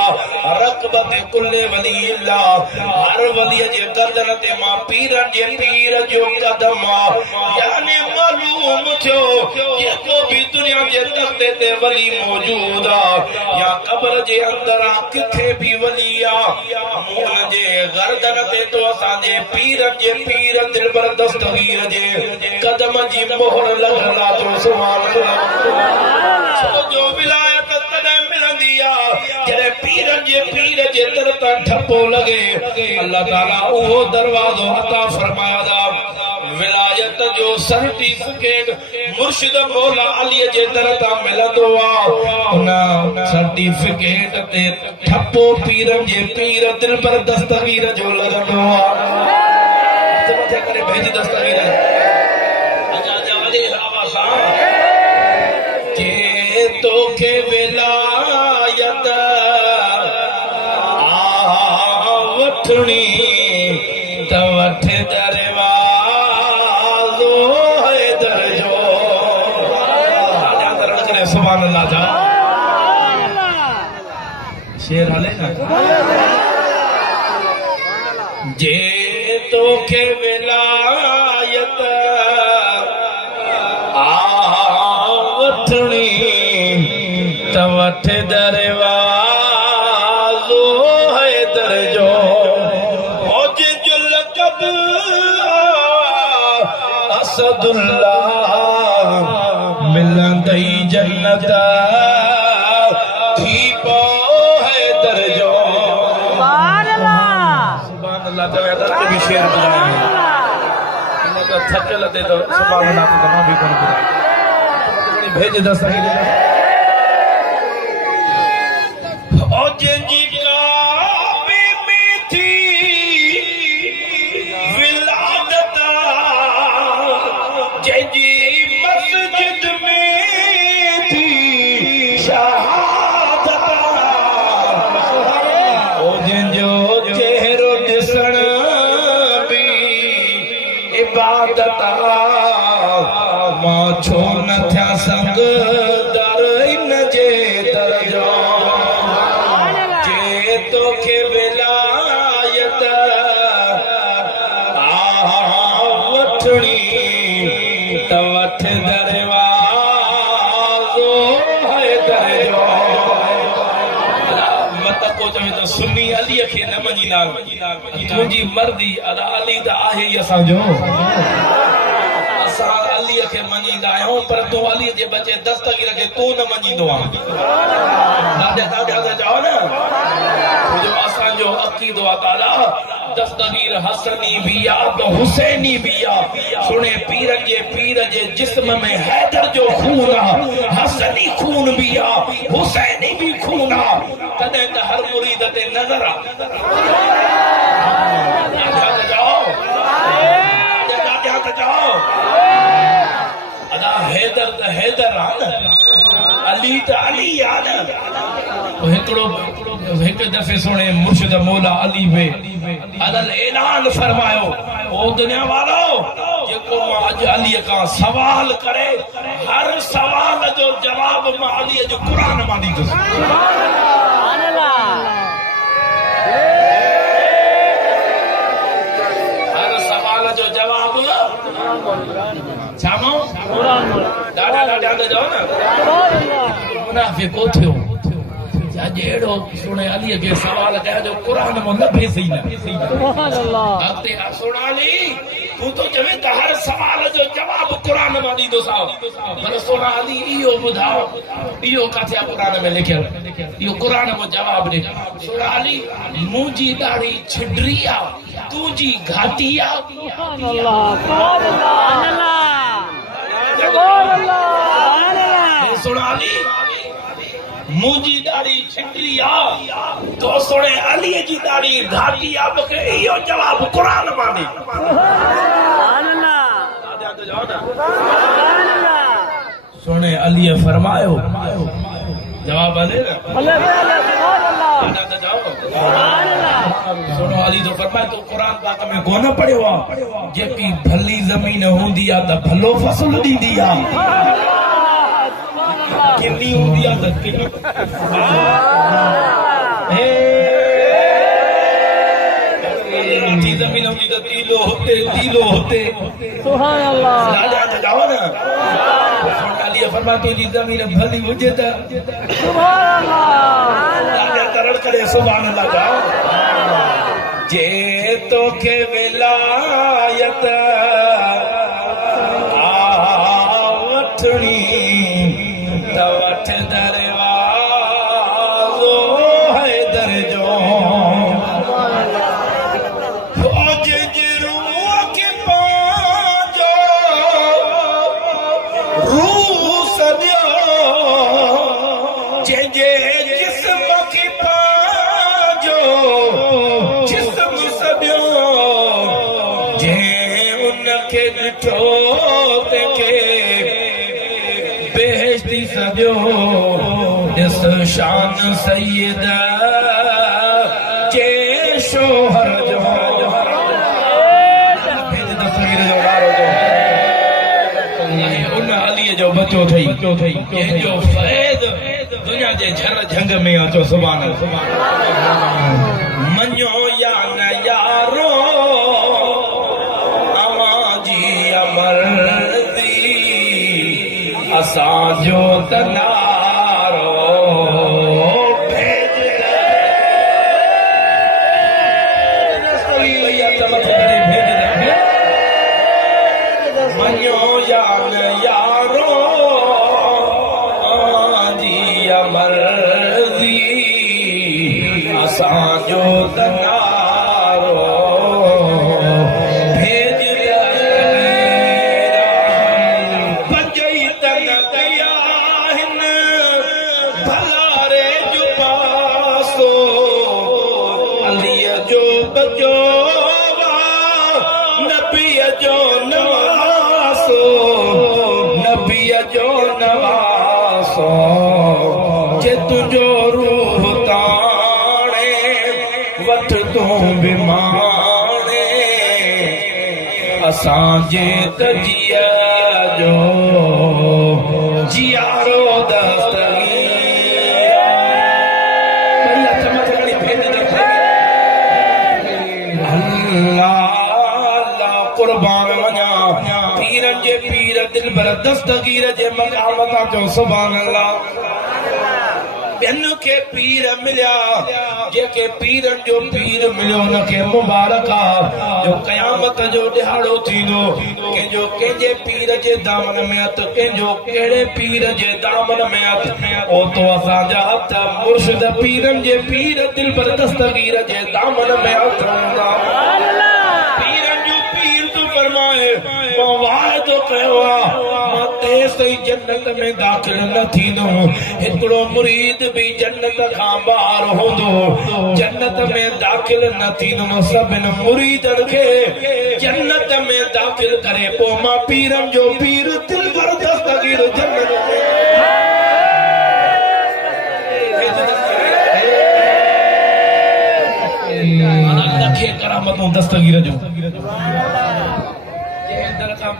रकबत कुल वली अल्लाह हर वलीअ जे गर्दन ते मां पीरनि जे पीर जो कदम आ यानी मालूम थियो जेको भी दुनिया जे तख्ते ते वली मौजूद आ या कब्र जे अंदर आ किथे भी वली आ मुन जे गर्दन ते तो असांजे पीरनि जे पीर दिलबर दस्तगीर जे कदम जी मोहर लॻंदा तो सुभान अल्लाह जो विलायत तॾहिं मिलंदी आहे जॾहिं पीरनि जे पीर जे दर तां ठपो लॻे अल्लाह ताला उहो दरवाज़ो अता फरमाया विलायत जो सर्टिफिकेट मुर्शिद मौला अलीअ जे दर तां मिलंदो आहे उन सर्टिफिकेट ते ठपो पीरनि जे पीर दिलबर दस्तगीर जो लॻंदो आहे मथे करे भेज दस्तगीर के तोखे विलायत वठणी त वठ दरवाज़ो है दरजो करे सुभान अल्लाह जा शेर हले ना जे तोखे विलायत वठणी त वठ दरवाज़ो है दरजो जो लक़ब असदुल्लाह मिलंदई जन्नत थी पो है दरजो सुभान अल्लाह चवे त भी शेर ॿुधाए इन तो थकल ते तो सुभान अल्लाह तो मां भी कोन ॿुधाए भेज दस्तगीर ओ जंहिंजी काबे में थी विलादत जंहिंजी मस्जिद में थी शहादत ओ जंहिंजो चेहरो ॾिसण बि संग दर इन जे दरजो जे तोखे विलायत वठणी त वठ दरवाज़ो है दरजो मत को चवे त सुन्नी अली खे न मञींदा तुंहिंजी मर्ज़ी अला अली त आहे ई असांजो असां अलीअ खे मञींदा आहियूं पर तूं अलीअ जे बचे दस्तगीर खे तूं न मञींदो आहे ॾाढा चओ न जो असांजो अक़ीदो आहे ताला दस्तगीर हसनी भी आ तो हुसैनी भी आ सुने पीर जे जिस्म में हैदर जो खून आ हसनी खून भी आ हुसैनी भी खून आ तॾहिं त हर मुरीद ते नज़र आ अदा हैदर त हैदर आ न अली त अली आ न हिकु दफ़े सुणे मुर्शिद मौला अली वे अदल ऐलान फरमायो ओ दुनिया वालो जेको मां अॼु अलीअ खां सवाल करे हर सवाल जो जवाब मां अलीअ जो क़ुरान मां ॾींदुसि हर सवाल जो जवाब छामो ॾाढा चओ न मुनाफ़िक़ थियो अॼु अहिड़ो सुणे अलीअ खे सवाल कया जो क़ुरान मां न फेसी न अॻिते सुणाली तूं तो चवे त हर सवाल जो जवाब क़ुरान मां ॾींदोसां पर सुणाली इहो ॿुधाओ इहो किथे आहे क़ुरान में लिखियल इहो क़ुरान मां जवाब ॾे सुणाली मुंहिंजी ॾाढी छिडरी आहे तुंहिंजी घाटी आहे सुणाली मुंहिंजी ॾाढी छिटरी आ तो सुणे अलीअ जी ॾाढी घाटी आ मूंखे इहो जवाब क़ुरान मां ॾे सुणे अलीअ फरमायो जवाब हले न सुनो अली तो फरमाए तो क़ुरान पाक में कोन पढ़ियो आ जेकी भली ज़मीन हूंदी आ त भलो फसल ॾींदी आ किन्नी होती है तक किन्नी जमीन होती तो तीलो होते सुभान अल्लाह राजा जाओ ना अली फरमा तो जी जमीन भली हुजे त सुभान अल्लाह राजा तरड़ करे सुभान अल्लाह जाओ जे तोखे विलायत वठणी वठ दरवाज़ो है दरजो फौज जी रूह के पांजो रूह सदियो जे जिस्म के पांजो जिस्म सदियो जे उनके ॾिठो तंहिंखे बेहश्ती सॼो ॾिस शान सैयद जे शोहर जो उन अलीअ जो बचो थई जंहिंजो फ़ैज़ दुनिया जे झर झंग में अचो सुभान मञो या न यारो अवां जी अमरदी असांजो त नारो मञो या न यारो जी अमरदी असांजो त नारो जे तुझो रूह ताणे वठ तूं बि माणे असांजे त जिया जो दस्तगीर जे मकाम ता जो सुभान अल्लाह ॿियनि खे पीर मिलिया जेके पीरनि जो पीर मिलियो उनखे मुबारक आहे जो क़यामत जो ॾिहाड़ो थींदो कंहिंजो कंहिंजे पीर जे दामन में हथ कंहिंजो कहिड़े पीर जे दामन में हथ ओ तो असांजा हथ मुर्शिद पीरनि जे पीर दिलबर दस्तगीर जे दामन में हथ हूंदा पीरनि जो पीर तो फरमाए मां वाइदो कयो आहे मां तेस ताईं जन्नत में दाख़िल न थींदुमि हिकिड़ो मुरीद भी जन्नत खां ॿाहिरि हूंदो जन्नत में दाख़िल न थींदुमि सभिनि मुरीदनि खे जन्नत में दाख़िल करे पोइ मां पीरनि जो पीर दिलबर दस्तगीर जन्नत लखे करामतूं दस्तगीर जो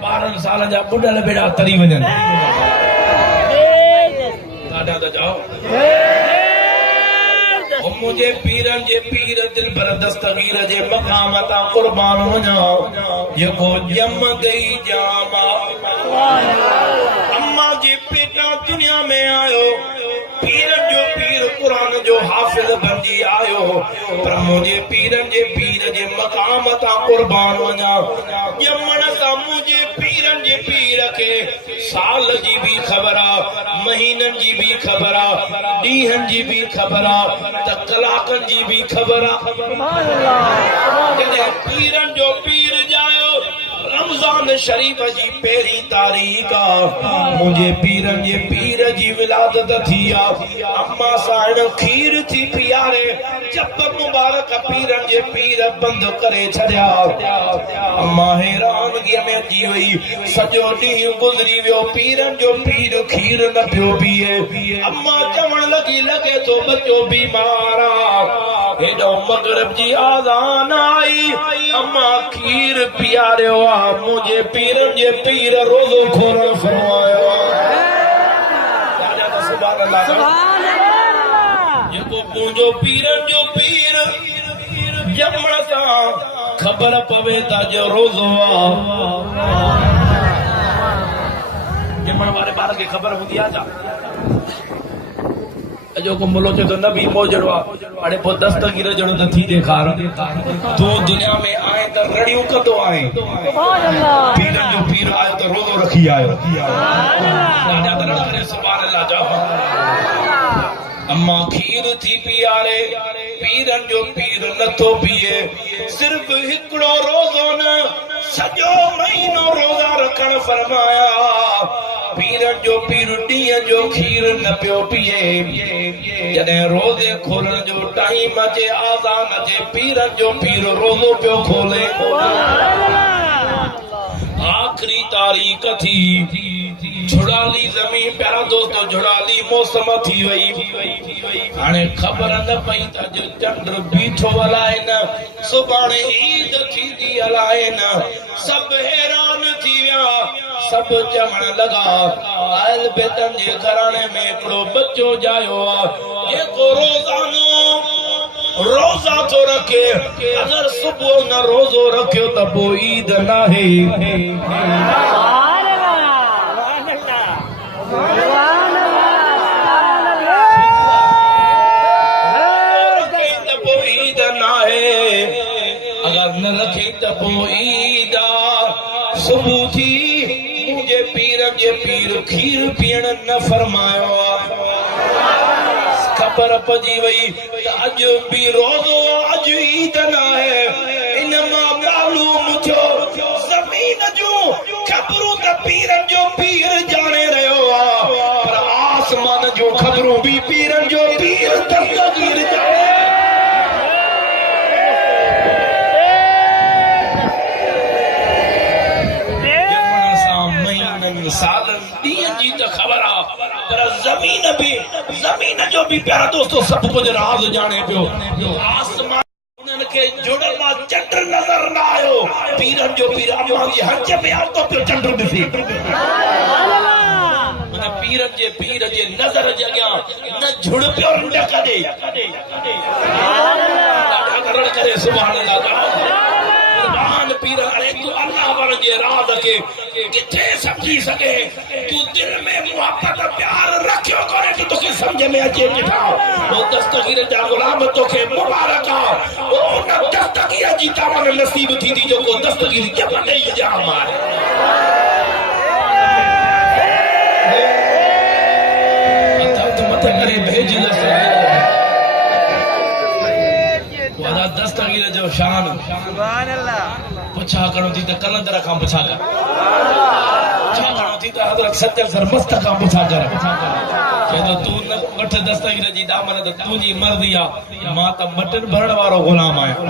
12 साल जा बुढ़ल बेड़ा तरी वञनि ॾाढा त जाओ मुझे पीरन जे पीर दिलबर दस्तगीर जे मकाम ता कुर्बान वञा जेको जम गई जामा अम्मा जे पेटा दुनिया में आयो पीरन जो पीर कुरान जो हाफिज बंदी आयो पर मुझे पीरन जे पीर जे मकाम ता कुर्बान वञा जमण सां मुझे पीरन जे पीर के साल जी भी खबर आ महीनन जी भी खबर आ ॾींहनि जी भी खबर आ त कलाकनि जी भी खबर आ पीरन जो पीर जायो रमजान शरीफ जी पहिरीं तारीख़ आ मुझे पीरन जे पीर जी विलादत थी आ अम्मा साण खीर थी पियारे जब मुबारक पीरन जे पीर बंद करे छड़िया अम्मा हैरानगी में जी वई सॼो ॾींहुं गुज़री वियो पीरन जो पीर खीर न पियो पीए अम्मा चवण लगी लगे तो बच्चो बीमार आ हेॾो मगरिब जी आज़ान आई अम्मा खीर पियारियो आ मुझे पीरन जे पीर रोज़ो खोरण फरमायो सुभान अल्लाह जेको मुंहिंजो पीरन जो पीर जमण सां खबर पवे त जो रोज़ो आ जमण वारे ॿार खे ख़बर हूंदी आहे छा अॼोको मुलो चए थो न बि मोजड़ो आहे हाणे पोइ दस्तगीर जहिड़ो त थी ॾेखार तूं दुनिया में आए त रड़ियूं कंदो आहीं पीरनि जो पीर आयो त रोज़ो रखी आयो ॾाढा त रड़ करे सुभान अल्लाह जा अम्मा खीर थी पियारे पीरन जो पीर नथो पिए सिर्फ हिकिड़ो रोज़ो न सॼो महीनो रोज़ा रखण फरमाया पीरन जो पीर ॾींहं जो खीर न पियो पिए जॾहिं रोज़े खोलण जो टाइम अचे आज़ान अचे पीरन जो पीर रोज़ो पियो खोले आखिरी तारीख़ थी झुड़ाली ज़मीन प्यारा दोस्तो झुड़ाली मौसम थी वई हाणे ख़बर न पई त जो चंड बीठो हलाए न सुभाणे ईद थींदी हलाए न सभु हैरान थी विया सभु चवण लॻा आयल बेटन जे घराणे में हिकिड़ो बच्चो जायो आहे जेको रोज़ानो रोज़ा तो रखे अगर सुबुह न रोज़ो रखियो त पोइ ईद नाहे अगर न रखे त पोइ ईद सुबुह थी मुंहिंजे पीर जे पीर खीर पीअण न फरमायो खबर पजी वई त अॼु बि रोज़ो अॼु ईद नाहे इन मां मालूम थियो ज़मीन जूं ख़बरूं त पीरन जो पीर ॼाणे रहियो आहे पर आसमान जूं ख़बरूं बि पीरन जो पीर दस्तगीर ॼाणे सालनि ॾींहं जी त ख़बर आहे पर ज़मीन जो बि प्यारा दोस्तो सभु कुझु राज़ ॼाणे पियो आसमान उन्हनि खे जुड़ल मां चंड नज़र न आयो पीरनि जो पीर अम्मा जी हज में आवतो पियो चंड ॾिसी मन पीरनि जे पीर जे नज़र जे अॻियां न जुड़ पियो न कॾे ॾाढा करण करे सुभाणे कुर्बान पीर अरे तू अल्लाह वर जे राज के किथे समझी सके तू दिल में मोहब्बत प्यार रखियो करे कि तोखे समझ में अचे जिठा ओ दस्तगीर जा गुलाम तोखे मुबारक आ ओ न दस्तगीर जी तावन नसीब थी दी जो को दस्तगीर के बने जा मार करे भेज वादा दस्तगीर जो शान सुभान अल्लाह पुछा करो थी त कलंदर खां पुछा कर पुछा करो थी त हजरत सच्चल सर मस्त खां पुछा कर कहंदो तू न वठ दस्तगीर जी दामन त तुंहिंजी मर्ज़ी आ मां त मटन भरण वारो गुलाम आहियां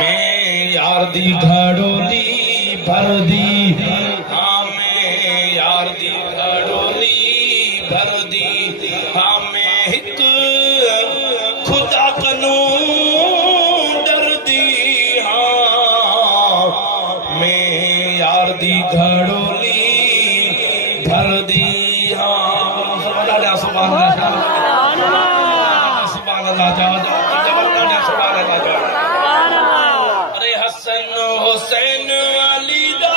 मैं यार दी घड़ोली भर दी हां मैं यार दी घड़ोली भर दी हां मैं हिक खुदा कनो डरदी हां मैं यार दी घड़ोली भर दी हां सुभान अल्लाह सुभान अल्लाह सुभान अल्लाह सुभान अल्लाह अरे हसन हुसैन अली दा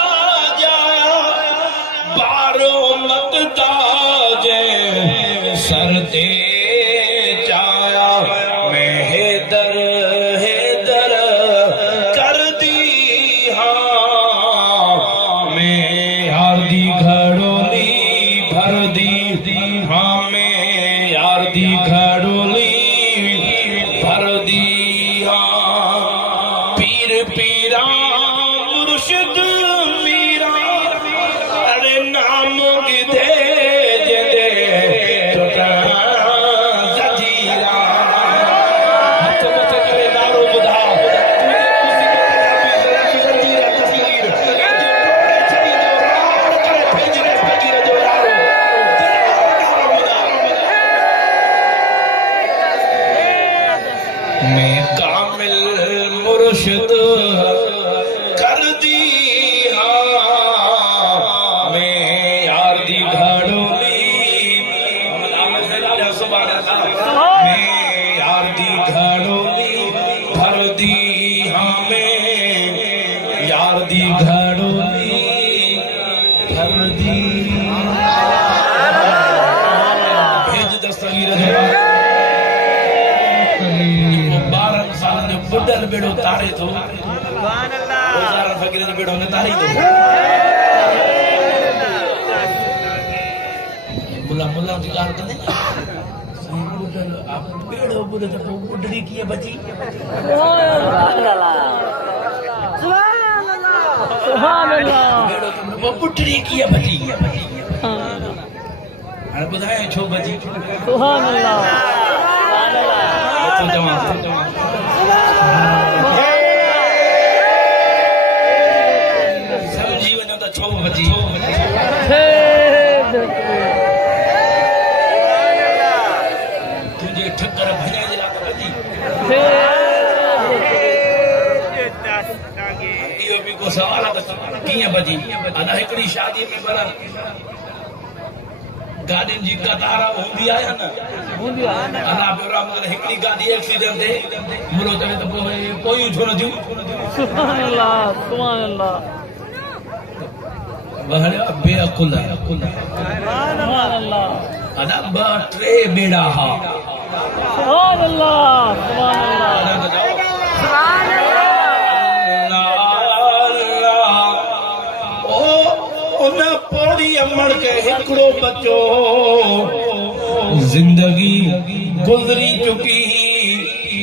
जाया बारो मकता जे सर दे चाया मैं हैदर हैदर कर दी हाँ मैं यार दी घड़ोली भर दी हाँ मैं यार दी घड़ोली भर दी हाँ पीर पीरा मुर्शिद मीरा अरे नाम गिदे मैं कामिल मुर्शिद कर दी हाँ मैं यार दी घड़ोली मैं यार दी घड़ोली भर दी हाँ मैं यार दी घड़ोली भर दी भेज दस्तगीर बुढ़ल बेड़ो तारे तो सुभान अल्लाह फकीर जो बेड़ो ने तारी दो मुल्ला मुल्ला की गाल करने बुढ़ल आप बेड़ो बुढ़े तो बुढ़री की बची सुभान अल्लाह सुभान अल्लाह बेड़ो तुम वो बुढ़री की बची अरे बुधाए छो बची सुभान अल्लाह सुभान अल्लाह तो जवान समझी वञो त छो बची तुंहिंजे ठकर भॼण जे लाइ त बची इहो बि को सवाल आहे त कीअं बची अञा हिकिड़ी शादी में पर गाॾियुनि जी कतार हूंदी आहे न हूंदी आहे अलाह प्रोग्राम करे हिकिड़ी गाॾी एक्सीडेंट थिए मुलो चवे त पोयूं छो न थियूं सुभान अल्लाह सुभान अल्लाह वहड़िया बेअकुल सुभान अल्लाह अदा ब टे बेड़ा हा सुभान अल्लाह सुभान अल्लाह सुभान अल्लाह ओ उन पोड़ी अमड़ के हिकड़ो बचो जिंदगी गुजरी चुकी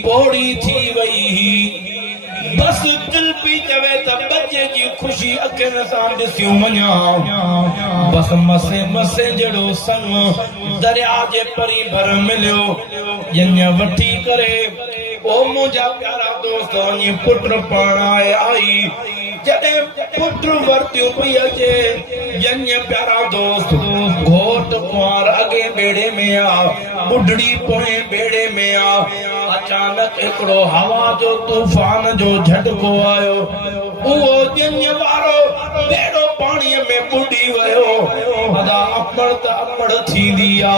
पोड़ी थी वई बस दिल पी चवे त बच्चे जी खुशी अखियुनि सां ॾिसियूं वञा बस मसे मसे जहिड़ो संग दरिया जे परी भर मिलियो ॼञ वठी करे ओ मुंहिंजा प्यारा दोस्त वञी पुट पाण आई जॾहिं पुट वरतियूं पई अचे ॼञ प्यारा दोस्त घोट कुंवार अॻे बेड़े में आ बुढ़ड़ी पोएं बेड़े में आ अचानक हिकिड़ो हवा जो तूफान जो झटको आयो उहो ॼञ वारो बेड़ो पाण पानी में बुड़ी वयो अदा अमड़ त अमड़ थींदी आ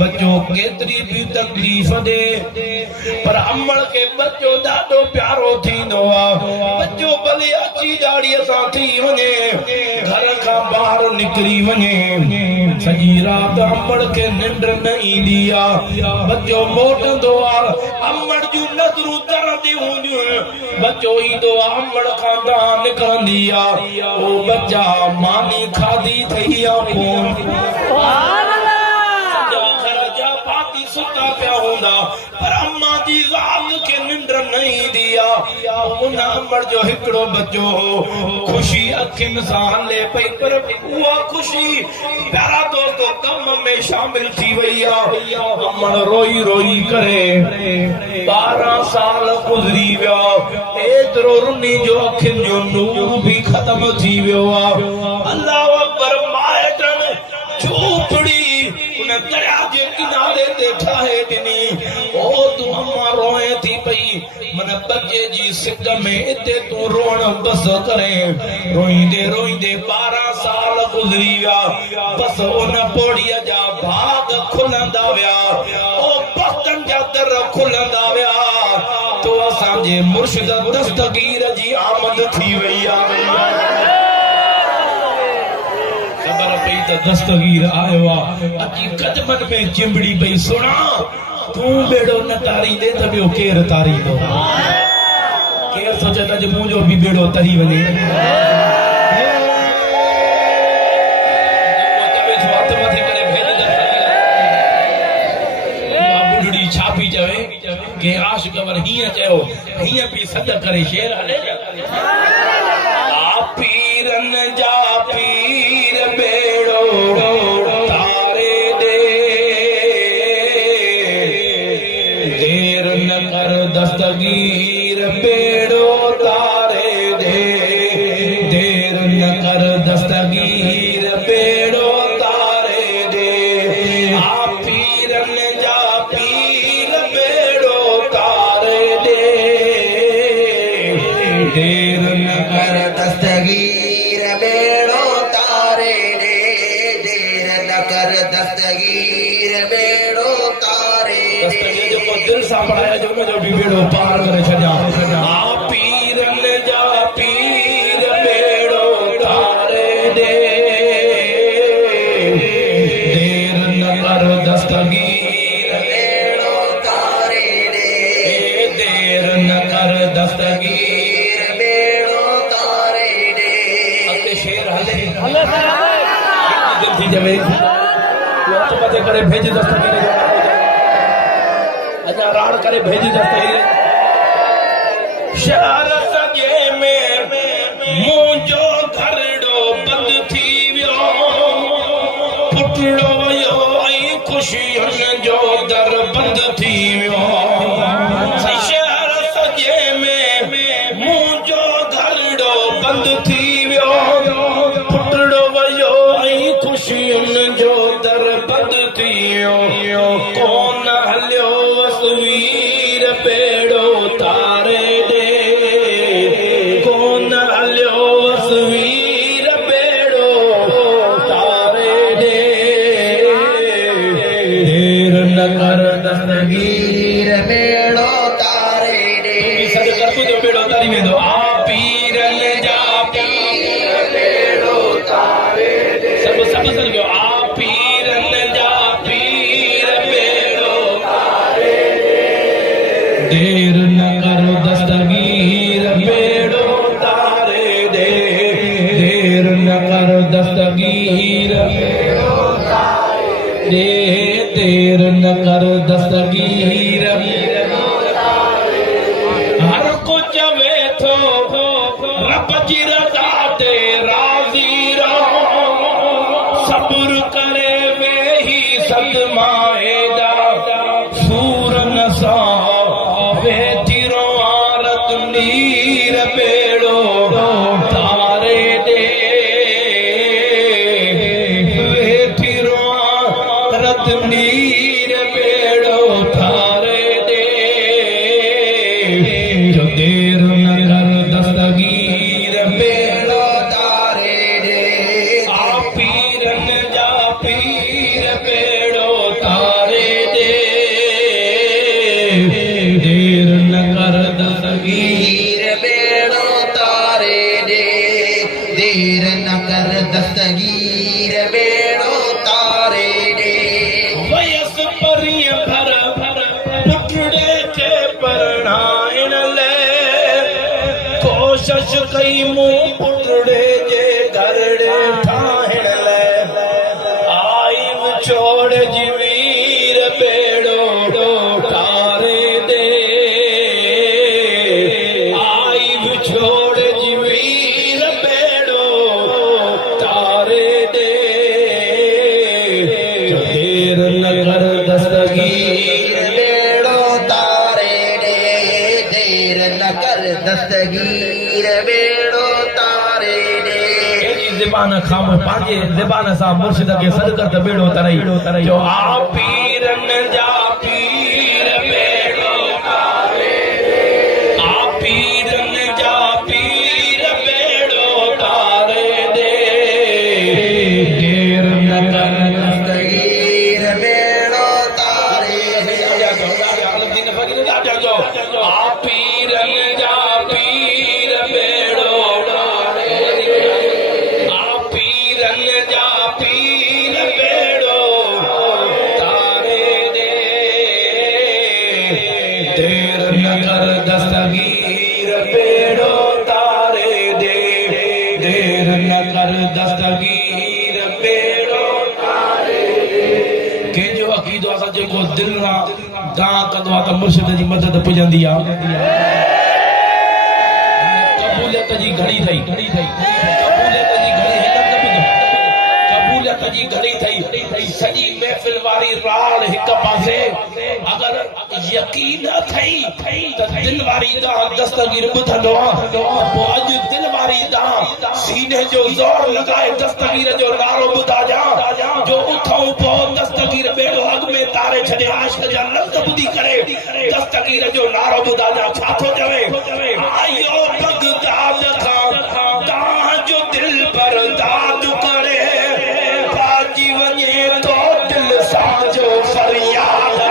बच्चो केतरी भी तकलीफ़ दे पर अमड़ के बच्चो ॾाढो प्यारो थींदो आ बच्चो भले अची ॾाड़ीअ सां थी वञे घर खां ॿाहिरि निकिरी वञे सॼी राति अमड़ खे निंड न ईंदी आ बच्चो मोटंदो आ अमड़ जूं नज़रूं तरंदियूं हूंदियूं बच्चो ईंदो आ अमड़ खां दाह निकिरंदी आ ओ बच्चा मानी खाधी थई आ सुता पिया हूंदा पर अम्मा जी ज़ात खे निंड न ईंदी आ उन अमड़ जो हिकिड़ो बच्चो ख़ुशी अखियुनि सां हले पई पर उहा ख़ुशी प्यारा दोस्तो कम में शामिल थी वई आ अमड़ रोई रोई करे 12 साल गुज़री विया एतिरो रुनी जो अखियुनि जो नूर बि ख़त्म थी वियो आ अल्लाह अकबर माइटनि झूपड़ी उन दरिया जे किनारे ते ठाहे ॾिनी ओ तूं अम्मा रोए थी पई मन बच्चे जी सिक में इते तूं रोअण बस करे रोईंदे रोईंदे 12 साल गुज़री विया बस उन पोड़ीअ जा भाग खुलंदा विया ओ बख़्तनि जा दर खुलंदा विया तो असांजे मुर्शिद दस्तगीर जी आमद थी वई आहे दस्तगीर आयो आ अची कदमन में चिंबड़ी पई सुना तू बेड़ो न तारींदे त ॿियो केर तारींदो केर सोचे त मुंहिंजो बि बेड़ो तरी वञे बुढ़ड़ी छापी चवे के आशिक़ वर हीअं चयो हीअं बि सद करे शेर हले पीरन जा पीर बेड़ो तारे दे देर न कर दस्तगीर बेड़ो तारे दे देर न कर दस्तगीर बेड़ो तारे दे पीरन जा पीर बेड़ो तारे दे देर न कर दस्तगीर बेड़ो तारे दे देर न कर दस्तगीर बेड़ो तारे दस्तगीर जो को दिल सां पढ़ाया जो उनजो बि बेड़ो पार करे छॾिया पीरन जा पीर बेड़ो तारे दे देर न कर दस्तगीर बेड़ो तारे दे देर न कर दस्तगीर थी जवे तू मते करे भेज दस्तगीर अच्छा राड़ करे भेज दस्तगीर शहर सजे में मुंहिंजो घरड़ो बंद थी वियो फुटड़ो वियो ऐं ख़ुशियुनि जो दर बंद थी वियो शहर सजे में मुंहिंजो घरड़ो बंद थी वियो फुटड़ो वियो खुशियुनि जो दर बंद थी वियो कोन हलियो वसवीर बेड़ो तारे दे कोन हलियो वसवीर बेड़ो तारे दे देर न कर दस्तगीर बेड़ो तारे दे सद कर तुंहिंजो बेड़ो तरी वेंदो पीरन जा पीर बेड़ो तारे सब समझो पीरन जा पीर बेड़ो तारे देर न कर दस्तगीर बेड़ो तारे दे देर न कर दस्तगीर बेड़ो तारे दे देर न कर दस्तगीर हर को चवे थो रब जी रज़ा ते राज़ी रहो सब्र करे वेही सदमाए दा सूर न सा वेठी रोआरत नीर बेड़ो तारे दे वेठी रोआरत नीर बेड़ो तारे दे जो देर न कर दस्तगीर बेड़ो तारे दे बेड़ो तारे दे देर न कर दस्तगीर बेड़ो तारे दे देर न कर दस्तगीर बेड़ो तारे दे वयस परिय भर पुटड़े के परणाइण ले कोशिश कई मूं पुटड़े जे दरड़े ठाहिण ले आई छोड़ जीवीर बेड़ो तारे दे आई छोड़ जीवीर बेड़ो तारे दे देर न कर दस्तगीर बेड़ो तारे दे देर न कर दस्तगीर बेड़ो तारे दे ज़बान खाम पंहिंजे ज़बान सां मुर्शिद खे सदकर त बेड़ो तरई जो आ पीरन जा पीर बेड़ो तारे दे आ पीरन जा पीर बेड़ो तारे दे देर न कर दस्तगीर बेड़ो तारे दे आ पीरन जा पीर बेड़ो तारे दे आ पीरन जा पीर बेड़ो तारे दे देर न कर दस्तगीर बेड़ो तारे दे देर न कर दस्तगीर बेड़ो तारे दे कंहिंजो अक़ीदो आहे जेको दिलि सां दां कंदो आहे त मुर्शिद जी मदद पुॼंदी आहे कबूलियत जी घड़ी थई कबूलियत जी घड़ी कबूलियत जी घड़ी थई सॼी महफ़िल वारी राल हिक पासे अगर यकीन थई त दिल वारी दां दस्तगीर ॿुधंदो आहे पोइ अॼु दिल वारी दां सीने जो ज़ोर लॻाए दस्तगीर जो नारो ॿुधा जो उथऊं पोइ दस्तगीर बेड़ो अॻ में तारे छॾे आशिक़ जा लफ़्ज़ ॿुधी करे दस्तगीर जो नारो ॿुधा छा थो चवे आयो बगदाद खां तव्हांजो दिल बर्दाद करे भाॼी वञे तो दिल सां जो फरियाद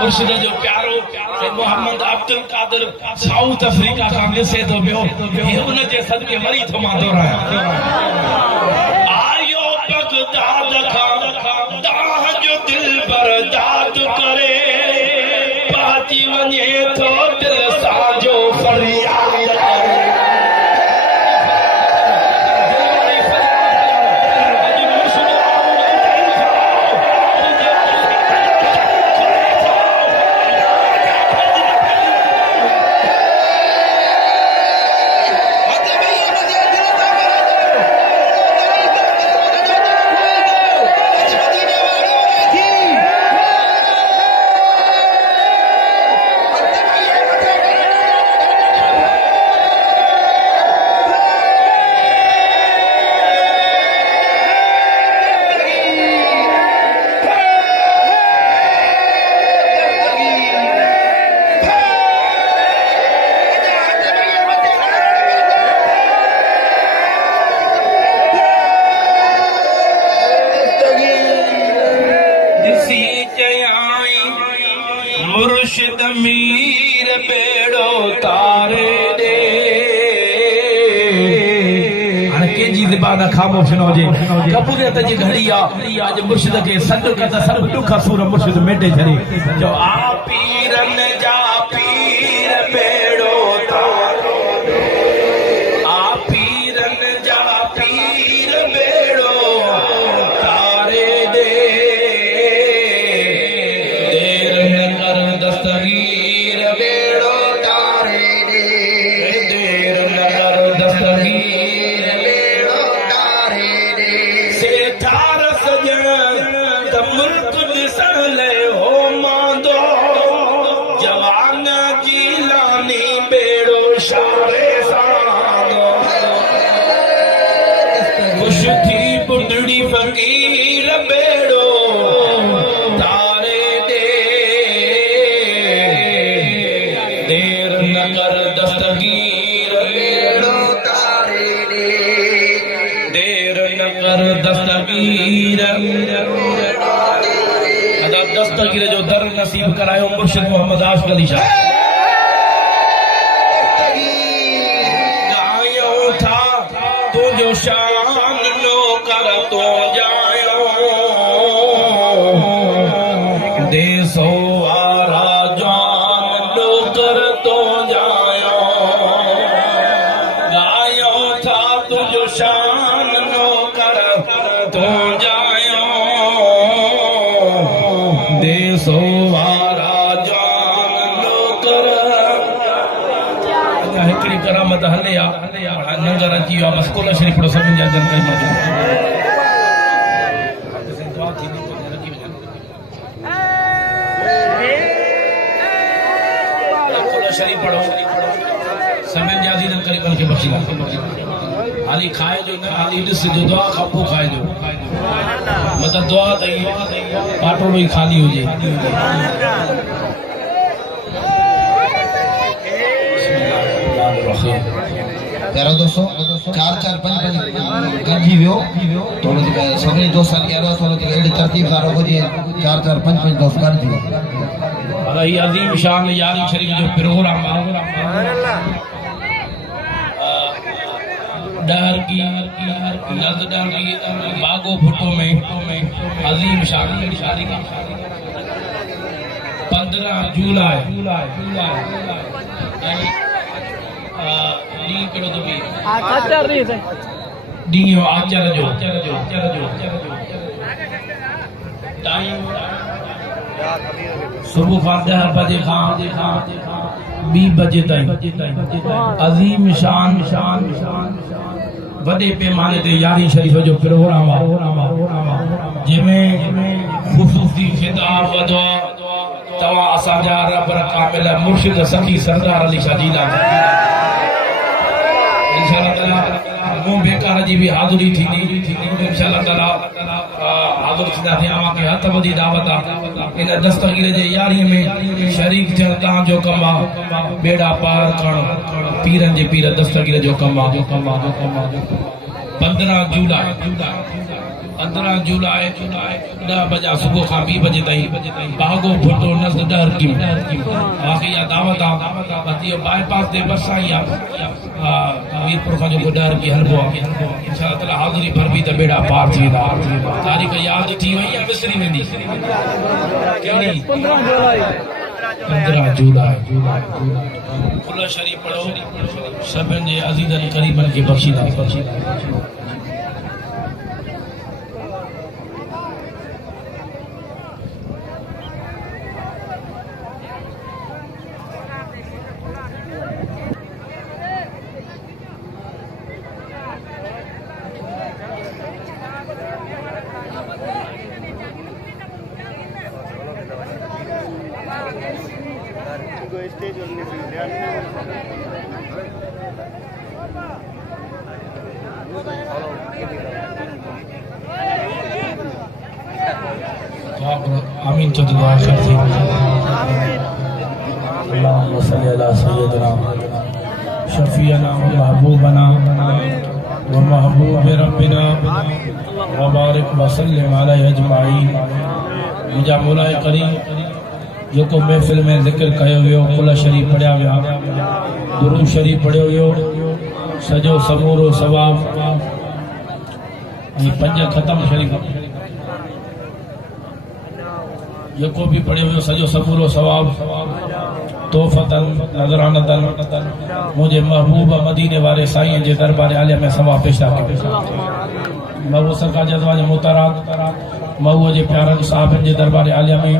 मुर्शिद जो प्यारो मोहम्मद अब्दुल कादिर साउथ अफ्रीका खां ॾिसे थो पियो हुन जे सदके वरी थो मां दोहरायां आयो बगदाद खां तव्हांजो दिल बर्दाद करे भाॼी वञे थो दिल सां जो फरियाद मुर्शिद मीर बेड़ो तारे दे हाणे कंहिंजी ज़बान ख़ामोश न हुजे कबूलियत जी घड़ी आहे अॼु मुर्शिद खे सॾु कर त सभु ॾुख सूर मुर्शिद मेटे छॾे जो आ पीरन जा पीर बेड़ो तारे आ पीरन जा पीर बेड़ो तारे दे देर न कर दस्तगीर बेड़ो तारे दे देर न कर दस्तगीर बेड़ो तारे दे से ठार सजन त मुल्क ॾिसण ले हो मांदो जवान जी लानी बेड़ो शारे सानो खुश थी बुढ़ड़ी फकीर बेड़ो तारे दे देर न कर दस्तगीर बेड़ो तारे दे देर न कर दस्तगीर अदा दस्तगीर जो दर नसीब करायो मुर्शिद मोहम्मद आशिक अली शाह गायो था तुझो शान नो कर तो जायो देसो वारा जान नो कर तो जायो गायो था तुझो शान नो कर तो जायो देसो वारा जान नो कर हिकिड़ी करामत हले आ नंगर अची वियो आहे बसि कुल शरीफ़ पढ़ो सभिनि जा जन कई कुल शरीफ़ पढ़ो सभिनि जा दीदन क़रीबन खे बख़्शी हाली खाए जो न हाली ॾिस जो दुआ खां पोइ खाए जो मतिलबु दुआ अथई पाटोड़ो ई खाली हुजे प्यारा दोस्तों 4 4 5 गंजी वियो थोड़ो सभिनी दोस्तनि खे थोरो अहिड़ी तरतीब सां रखो जीअं 4 4 5 5 दोस्त गंजी पर ही अज़ीम शान यारी शरीफ जो प्रोग्राम डर की बागो फुटो में अजीम शान शादी का 15 जुलाई ॾींहुं आचर जो टाइम सुबह खां 10 बजे खां 2 बजे ताईं अजीम शान वॾे पैमाने ते यारी शरीफ जो प्रोग्राम आहे जंहिंमें ख़ुशूसी खिताब वधो तव्हां असांजा रब कामिल मुर्शिद सखी सरदार अली शाह जीलानी इंशाअल्लाह ताला मुंह बेकार जी भी हाज़िरी थींदी इंशाअल्लाह ताला हाज़िर थींदा अवां खे हथ वधी दावत आहे इन दस्तगीर जे यारीअ में शरीक थियण तव्हांजो कमु आहे बेड़ा पार करणु पीरनि जे पीर दस्तगीर जो कमु आहे 15 जुलाई 10 बजे सुबह खां 2 बजे ताईं बागो फुटो नज़द डर की बाक़ी या दावत आहे बाईपास ते बरसा ई आहे मीरपुर खां जेको डर की हलबो आहे इंशाअल्लाह ताला हाज़िरी भरबी त बेड़ा पार थी वेंदा तारीख़ यादि थी वई या विसरी वेंदी 15 जुलाई कुल शरीफ़ पढ़ो सभिनि जे अज़ीज़नि क़रीबनि खे बख़्शीदा आमीन तो दुआ खैर थी अल्लाहुम्मा सल्ली अला सय्यदना शफीअना व महबूबना व महबूब रब्बिना व बारिक व सल्लिम अलैहि अजमाइन मुंहिंजा मौला करीम जेको महफ़िल में ज़िक्र कयो वियो कुल शरीफ़ पढ़िया विया दुरूद शरीफ़ पढ़ियो वियो सॼो समूरो सवाब ऐं 5 ख़तम शरीफ़ जेको भी पढ़ियो हुयो सॼो सबूरो सवाब तोहफ़तन नज़रानतन मुंहिंजे महबूब मदीने वारे साईं जे दरबार आलिया में सवाब पेश था कयो। महबूब सरकार जज़वा जे मुतारात महबूब जे प्यारनि साहिबनि जे दरबार आलिया में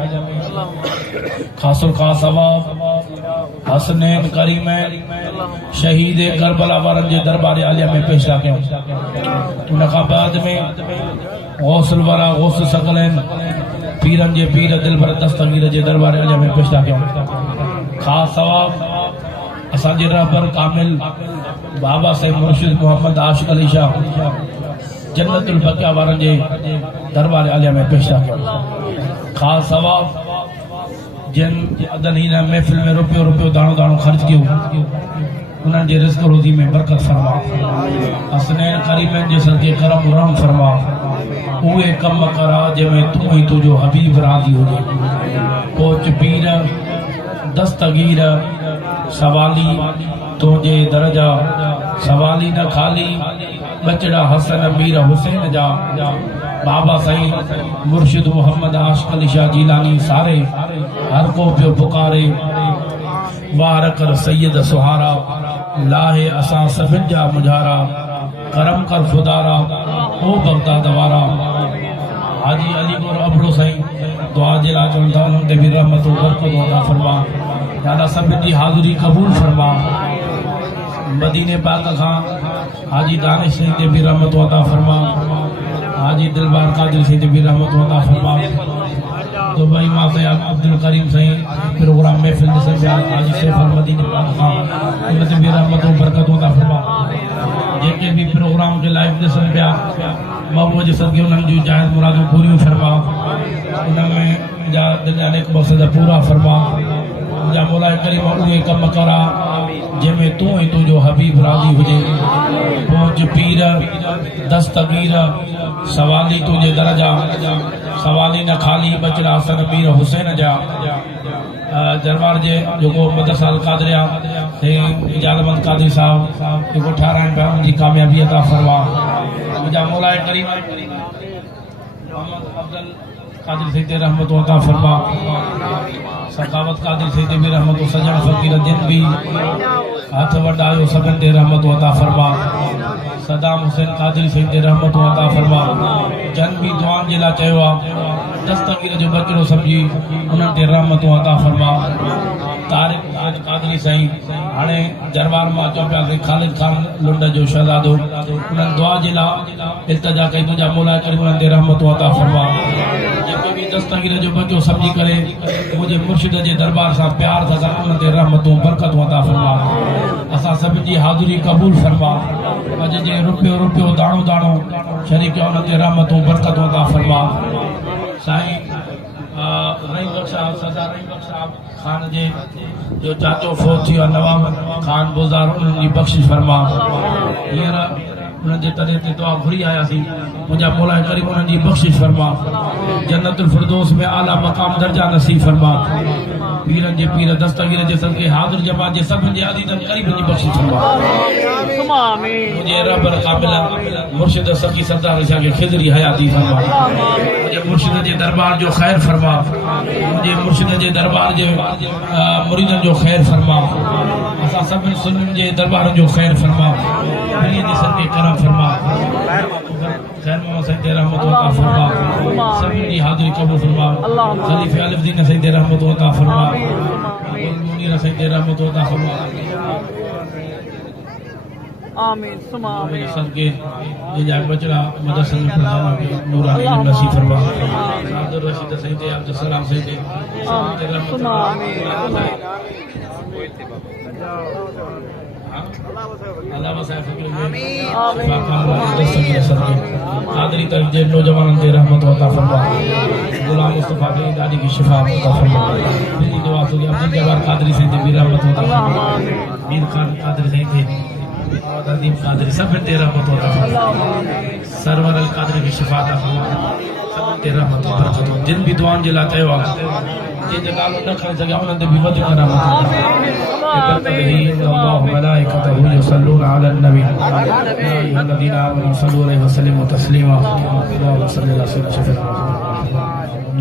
ख़ासुल ख़ास सवाब हसनैन करीमैन शहीद करबला वारनि जे दरबार आलिया में पेश था कयूं। उन खां बाद में गौसुल वरा गौस सकलैन पीरन जे पीर दिलबर दस्तगीर जे दरबार आलिया में पेश था कयूं। ख़ास सवाब असांजे रहबर कामिल बाबा साहिब मुर्शिद मोहम्मद आशिक अली शाह जन्नतुल बकिया वारनि जे दरबार आलिया में पेश था कयूं। ख़ास सवाब जिन अदन हिन महफ़िल में रुपयो दाणो दाणो ख़र्च कयो उन्हनि जे रिज़्क़ रोज़ी में बरकत फरमा। हसनैन करीमैन जे सदके करम रहम फरमा। उहे कम करा जंहिंमें तूं ई तुंहिंजो हबीब राज़ी हुजे। कोच पीर दस्तगीर सवाली तुंहिंजे दरजा सवाली न खाली बचड़ा हसन मीर हुसैन जा बाबा साईं मुर्शिद मोहम्मद आशिक अली शाह जीलानी सारे हर को पियो पुकारे वार कर सैयद सुहारा लाहे असां सभिनि जा मुझारा करम कर खुदारा ओ बगदाद वारा। हाजी अली गोर अबड़ो साईं दुआ जे लाइ चवनि था उन्हनि ते बि रहमत बरकत अता फरमा। दादा सभिनि जी हाज़िरी क़बूल फरमा। मदीने पाक खां हाजी दानिश साईं ते बि रहमत अता फरमा। हाजी दिलबार कादिर साईं ते बि रहमत अता फरमा। दुबई मां से अब्दुल करीम साईं प्रोग्राम महफ़िल ॾिसण पिया हाजी सैफल मदीने पाक खां उन ते बि रहमत बरकत अता फरमा। जेके भी प्रोग्राम के लाइव ॾिसण पिया महबूब जे सदके उन्हनि जूं जाइज़ मुरादूं पूरियूं फरमा। उनमें जा दिल जा नेक मक़सद पूरा फरमा। जा मौला करीम उहे कम करा जंहिंमें तूं ऐं तुंहिंजो हबीब राज़ी हुजे। पहुच पीर दस्तगीर सवाली तुंहिंजे दरजा सवाली न खाली बचड़ा हसन मीर हुसैन जा दरबार जे जेको मदरसा अल कादरिया साईं इजाज़तमंद कादरी साहब जेको ठाराइनि पिया उनजी कामयाबी अता फरमा। मुंहिंजा मौला करीम अब्दुल कादिर साईं ते रहमत अता फरमा। सखावत कादिर साईं ते बि रहमत सजण फ़कीर जिन बि हथ वॾायो सभिनि ते रहमत अता फरमा। सदाम हुसैन कादिर साईं ते रहमत अता फरमा। जन बि दुआनि जे लाइ चयो आहे दस्तगीर जो बचड़ो सम्झी उन्हनि ते रहमत अता फरमा। तारिक कादरी साईं हाणे दरबार मां चओ पिया साईं ख़ालिद खान लुंड जो शहज़ादो उन्हनि दुआ जे लाइ इल्तिजा कई मुंहिंजा मौला करे उन्हनि ते रहमत अता फरमा। जेके बि दस्तगीर जो बचो सम्झी करे मुंहिंजे मुर्शिद जे दरबार सां प्यार सां गॾु उन्हनि ते रहमतूं बरकतूं अता फरमा। असां सभिनि जी हाज़िरी क़बूल फरमा। अॼु जे रुपयो दाणो दाणो शरीक उन्हनि ते रहमतूं बरकतूं अता फरमा। साईं रहीम बख्श साहब सरदार रहीम बख्श साहब खान जे जो चाचो फोत थी वियो नवाब खान बुज़दार उन्हनि जी बख़्शिश फरमा। हींअर उन्हनि जे तॾहिं ते दुआ घुरी आयासीं मुंहिंजा मौला करीम उन्हनि जी बख़्शिश फरमा। जन्नतुल फिरदौस में आला मक़ाम दर्जा नसीब फरमा। पीरनि जे पीर दस्तगीर जे सदके हाज़िर जमात जे सभिनि जे अदीदन क़रीब जी बख़्शिश फरमा। मुंहिंजे रहबर कामिल मुर्शिद सखी सरदार शाह खे खिज़री हयाती फरमा। मुंहिंजे मुर्शिद जे दरबार जो ख़ैर फरमा। मुंहिंजे मुर्शिद जे दरबार जे मुरीदनि जो ख़ैर फरमा। असां सभिनि सुन्नियुनि जे दरबारनि जो ख़ैर फरमा। ॿिन्ही जे सदके करम फरमा। खैर मोहम्मद साईं ते रहमत अता फरमा। सभिनि जी हाज़िरी क़बूल फरमा। ख़लीफ़े अलिफ़दीन साईं ते रहमत अता फरमा। मुनीर साईं ते रहमत अता फरमा। आमीन सुमा आमीन। सदके ये जा बचड़ा मदरसे में पढ़ावा के नूरानी इल्म नसीब फरमा। अब्दुल रशीद साईं ते अब्दुल सलाम साईं ते सुमा आमीन। अल्लाह वसाए फकीर आदरी तरफ जे नौजवानन ते रहमत अता फरमा। गुलाम मुस्तफा के दादी की शिफा अता फरमा। मेरी दुआ तो अब्दुल जब्बार कादरी साईं ते भी रहमत अता फरमा। मीर खान कादरी साईं ते और अजीम कादरी सब ते रहमत अता फरमा। सरवर अल कादरी की शिफा अता फरमा। सब ते रहमत बरकत जिन भी दुआन जे लाइ चयो आहे जिन जो नालो न खणी सघिया उन्हनि ते बि वधीक रहमत आमीन अल्लाह मलाइकतहु युसल्लूना अलन नबी या अय्युहल्लज़ीना आमनू सल्लू अलैहि व सल्लिमू तस्लीमा अल्लाहुम्मा सल्लि अला सय्यिदिना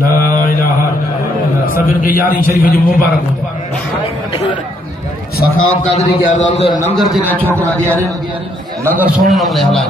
ला इलाहा इल्लल्लाह। सब इनके यारी शरीफ जो मुबारक हो जाए। सखावत कादरी के आजाद नंगर जगह छोकरा बियारे नंगर सोने नमने हलाए